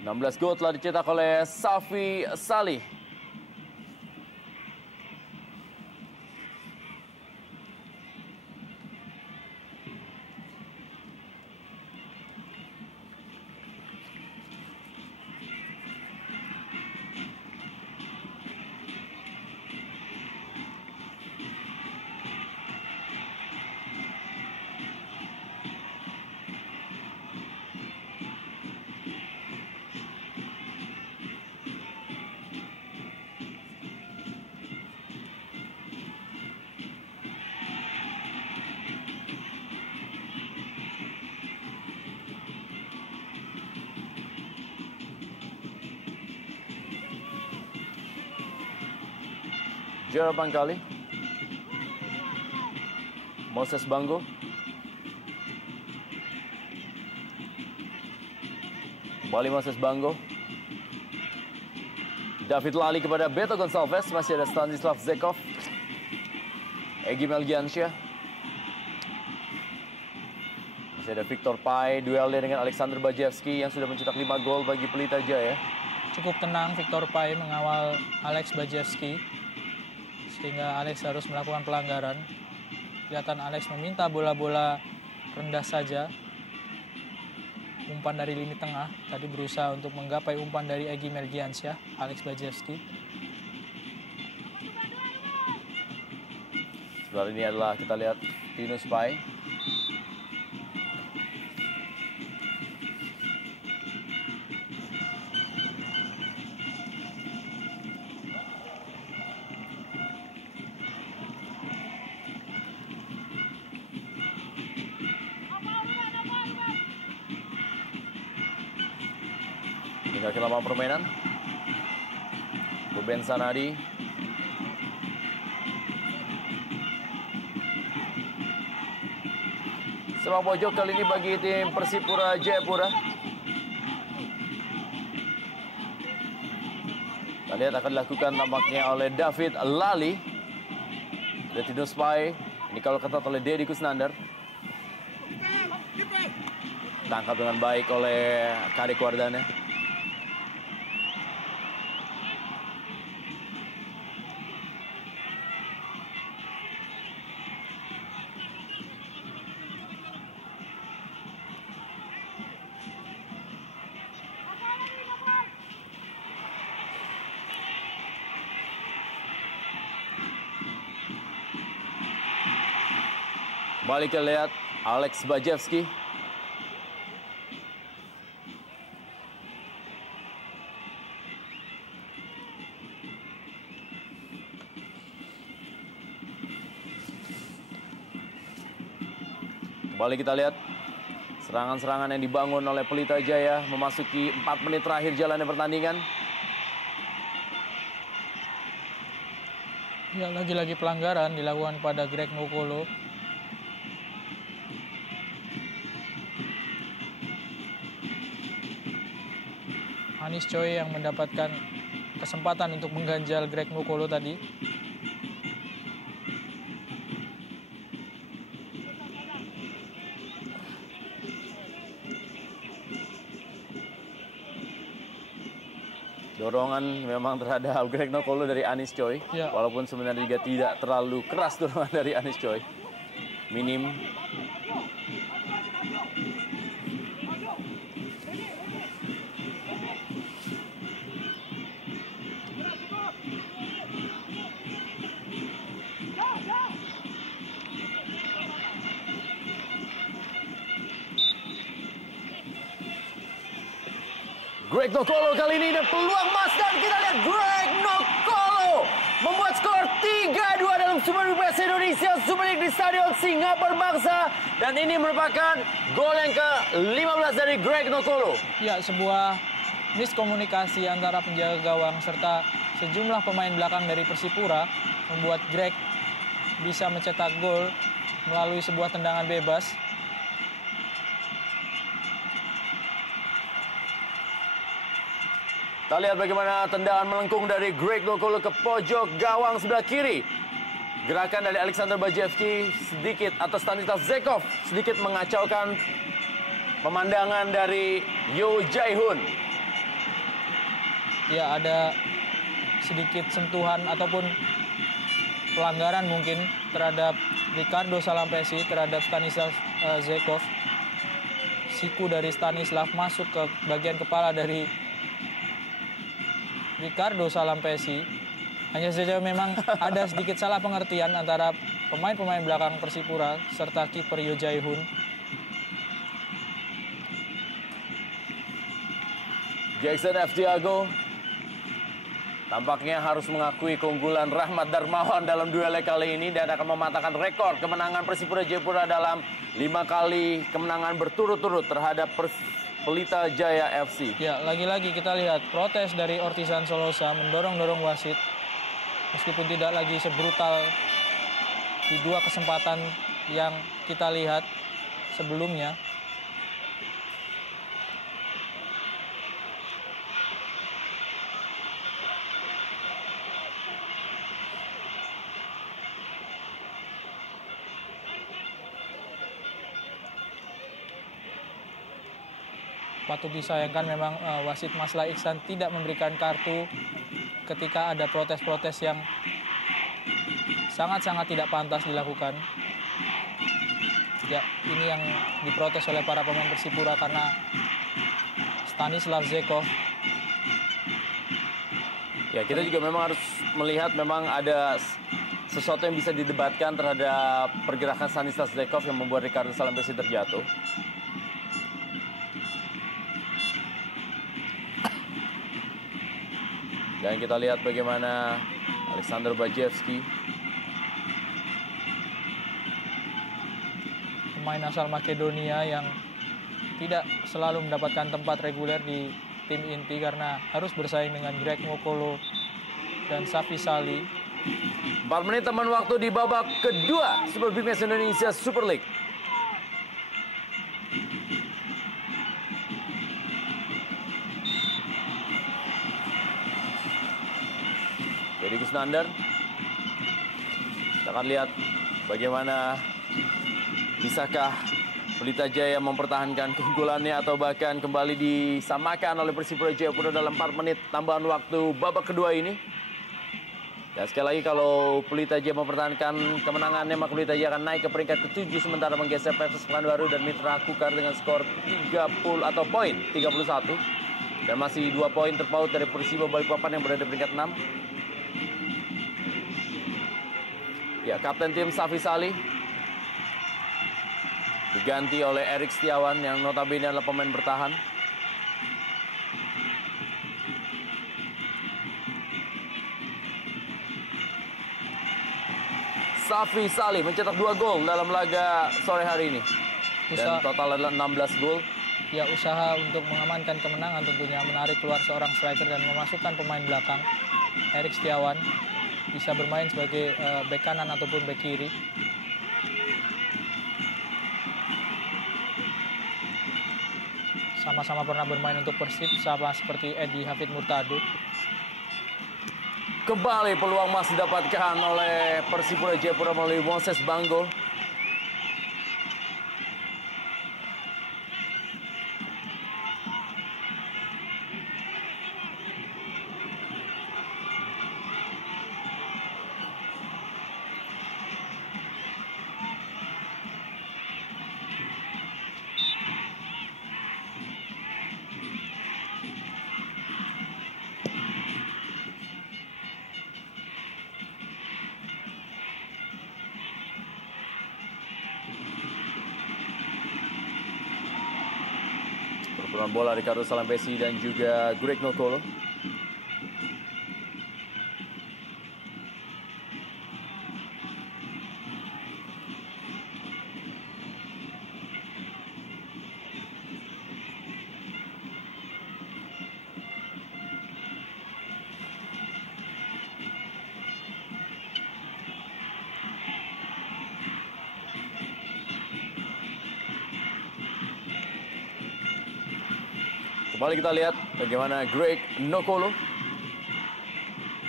(16 gol telah dicetak oleh Safi Salih. Gerald Bangkali. Moses Banggo. Kembali Moses Banggo. David Lali kepada Beto Gonçalves. Masih ada Stanislav Zekov. Egy Melgiansyah. Masih ada Victor Pai. Duelnya dengan Alexander Bajevski yang sudah mencetak 5 gol bagi Pelita Jaya. Cukup tenang Victor Pai mengawal Alex Bajevski. Sehingga Alex harus melakukan pelanggaran. Kelihatan Alex meminta bola-bola rendah saja. Umpan dari lini tengah. Tadi berusaha untuk menggapai umpan dari Egy Melgiansyah, Alex Bajevski. Setelah ini adalah kita lihat Tinus Pai. Hingga ke lapangan permainan. Ruben Sanadi. Sepak pojok kali ini bagi tim Persipura Jayapura. Kita lihat akan dilakukan nampaknya oleh David Lali. Tinus Pai. Ini kalau ketat oleh Deddy Kusnandar. Tangkap dengan baik oleh Kadek Wardana. Balik ke lihat Alex Bajevski. Kembali kita lihat serangan-serangan yang dibangun oleh Pelita Jaya memasuki 4 menit terakhir jalannya pertandingan. Ya, lagi-lagi pelanggaran dilakukan pada Greg Nokolo. Anis Choi yang mendapatkan kesempatan untuk mengganjal Greg Nokolo tadi. Dorongan memang terhadap Greg Nokolo dari Anis Choi. Ya. Walaupun sebenarnya juga tidak terlalu keras dorongan dari Anis Choi. Minim. Greg Nokolo kali ini ada peluang emas dan kita lihat Greg Nokolo membuat skor 3-2 dalam Super League PSSI Indonesia Super League di Stadion Singapura Bangsa, dan ini merupakan gol yang ke-15 dari Greg Nokolo. Ya, sebuah miskomunikasi antara penjaga gawang serta sejumlah pemain belakang dari Persipura membuat Greg bisa mencetak gol melalui sebuah tendangan bebas. Kita lihat bagaimana tendangan melengkung dari Greg Nokolo ke pojok gawang sebelah kiri. Gerakan dari Alexander Bajevski sedikit atas Stanislav Zekov sedikit mengacaukan pemandangan dari Yo Jae-hoon. Ya, ada sedikit sentuhan ataupun pelanggaran mungkin terhadap Ricardo Salampesi terhadap Stanislav Zekov. Siku dari Stanislav masuk ke bagian kepala dari Ricardo Salampesi. Hanya saja memang ada sedikit salah pengertian antara pemain-pemain belakang Persipura serta kiper Yo Jae-hoon. Jackson F. Tiago tampaknya harus mengakui keunggulan Rahmat Darmawan dalam duel kali ini dan akan mematahkan rekor kemenangan Persipura Jayapura dalam 5 kali kemenangan berturut-turut terhadap Pelita Jaya FC. Ya, lagi-lagi kita lihat protes dari Ortizan Solosa mendorong-dorong wasit. Meskipun tidak lagi sebrutal di 2 kesempatan yang kita lihat sebelumnya. Patut disayangkan memang wasit Maslah Iksan tidak memberikan kartu ketika ada protes-protes yang sangat-sangat tidak pantas dilakukan. Ya, ini yang diprotes oleh para pemain Persipura karena Stanislav Zekov. Ya, kita juga memang harus melihat memang ada sesuatu yang bisa didebatkan terhadap pergerakan Stanislav Zekov yang membuat Ricardo Salampesi terjatuh. Dan kita lihat bagaimana Alexander Bajevski, pemain asal Makedonia yang tidak selalu mendapatkan tempat reguler di tim inti karena harus bersaing dengan Greg Nokolo dan Safi Sali. 4 menit teman waktu di babak kedua Super Big Match Indonesia Super League. Jadi Kusnandar, kita akan lihat bagaimana bisakah Pelita Jaya mempertahankan keunggulannya atau bahkan kembali disamakan oleh Persipura Jayapura dalam 4 menit tambahan waktu babak kedua ini. Dan sekali lagi kalau Pelita Jaya mempertahankan kemenangannya, maka Pelita Jaya akan naik ke peringkat ke-7 sementara menggeser Persib Pekanbaru dan Mitra Kukar dengan skor 30 atau poin 31. Dan masih 2 poin terpaut dari Persiba Balikpapan yang berada di peringkat 6. Ya, kapten tim Safi Sali diganti oleh Erik Setiawan yang notabene adalah pemain bertahan. Safi Sali mencetak 2 gol dalam laga sore hari ini. Dan total adalah 16 gol. Ya, usaha untuk mengamankan kemenangan tentunya menarik keluar seorang striker dan memasukkan pemain belakang. Erik Setiawan bisa bermain sebagai bek kanan ataupun bek kiri. Sama-sama pernah bermain untuk Persib, sama seperti Edi Hafid Murtado. Kembali peluang emas didapatkan oleh Persipura Jayapura melalui Moses Banggo. Perputaran bola Ricardo Salampesi dan juga Greg Nokolo. Kembali kita lihat bagaimana Greg Nokolo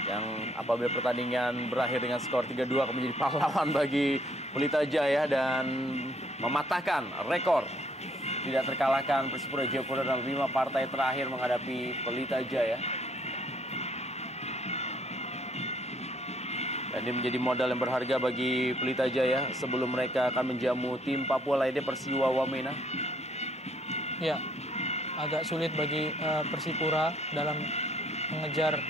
yang apabila pertandingan berakhir dengan skor 3-2 akan menjadi pahlawan bagi Pelita Jaya dan mematahkan rekor tidak terkalahkan Persipura Jayapura dalam 5 partai terakhir menghadapi Pelita Jaya. Dan ini menjadi modal yang berharga bagi Pelita Jaya sebelum mereka akan menjamu tim Papua lainnya Persiwa Wamena. Ya, agak sulit bagi Persipura dalam mengejar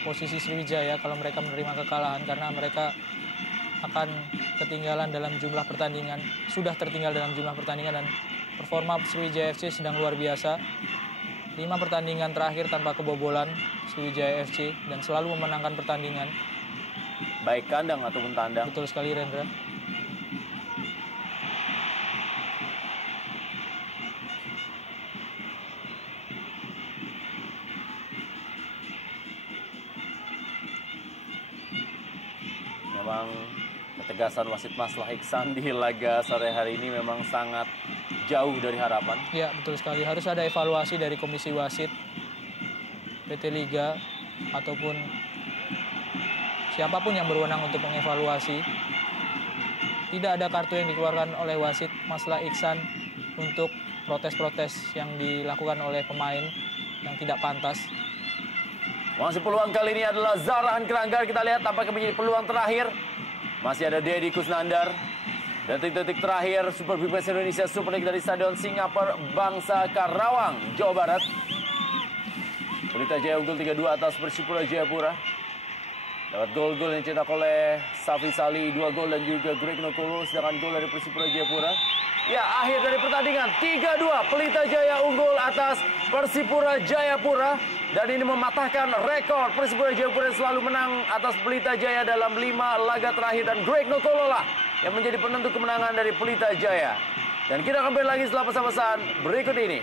posisi Sriwijaya kalau mereka menerima kekalahan karena mereka akan ketinggalan dalam jumlah pertandingan, sudah tertinggal dalam jumlah pertandingan dan performa Sriwijaya FC sedang luar biasa. 5 pertandingan terakhir tanpa kebobolan Sriwijaya FC dan selalu memenangkan pertandingan. Baik kandang ataupun tandang. Betul sekali, Rendra. Memang ketegasan wasit Maslah Iksan di laga sore hari ini memang sangat jauh dari harapan. Ya, betul sekali. Harus ada evaluasi dari Komisi Wasit, PT Liga, ataupun siapapun yang berwenang untuk mengevaluasi. Tidak ada kartu yang dikeluarkan oleh wasit Maslah Iksan untuk protes-protes yang dilakukan oleh pemain yang tidak pantas. Masih peluang kali ini adalah Zarahan Keranggar. Kita lihat tampaknya menjadi peluang terakhir. Masih ada Dedi Kusnandar. Detik-detik terakhir Super Big Match Indonesia Super League dari Stadion Singapura Bangsa Karawang, Jawa Barat. Pelita Jaya unggul 3-2 atas Persipura Jayapura. Dapat gol-gol yang dicetak oleh Safi Sali, 2 gol dan juga Greg Nokolo, sedangkan gol dari Persipura Jayapura. Ya, akhir dari pertandingan 3-2 Pelita Jaya unggul atas Persipura Jayapura dan ini mematahkan rekor Persipura Jayapura yang selalu menang atas Pelita Jaya dalam 5 laga terakhir dan Greg Nokolo lah yang menjadi penentu kemenangan dari Pelita Jaya. Dan kita akan kembali lagi setelah pesan-pesan berikut ini.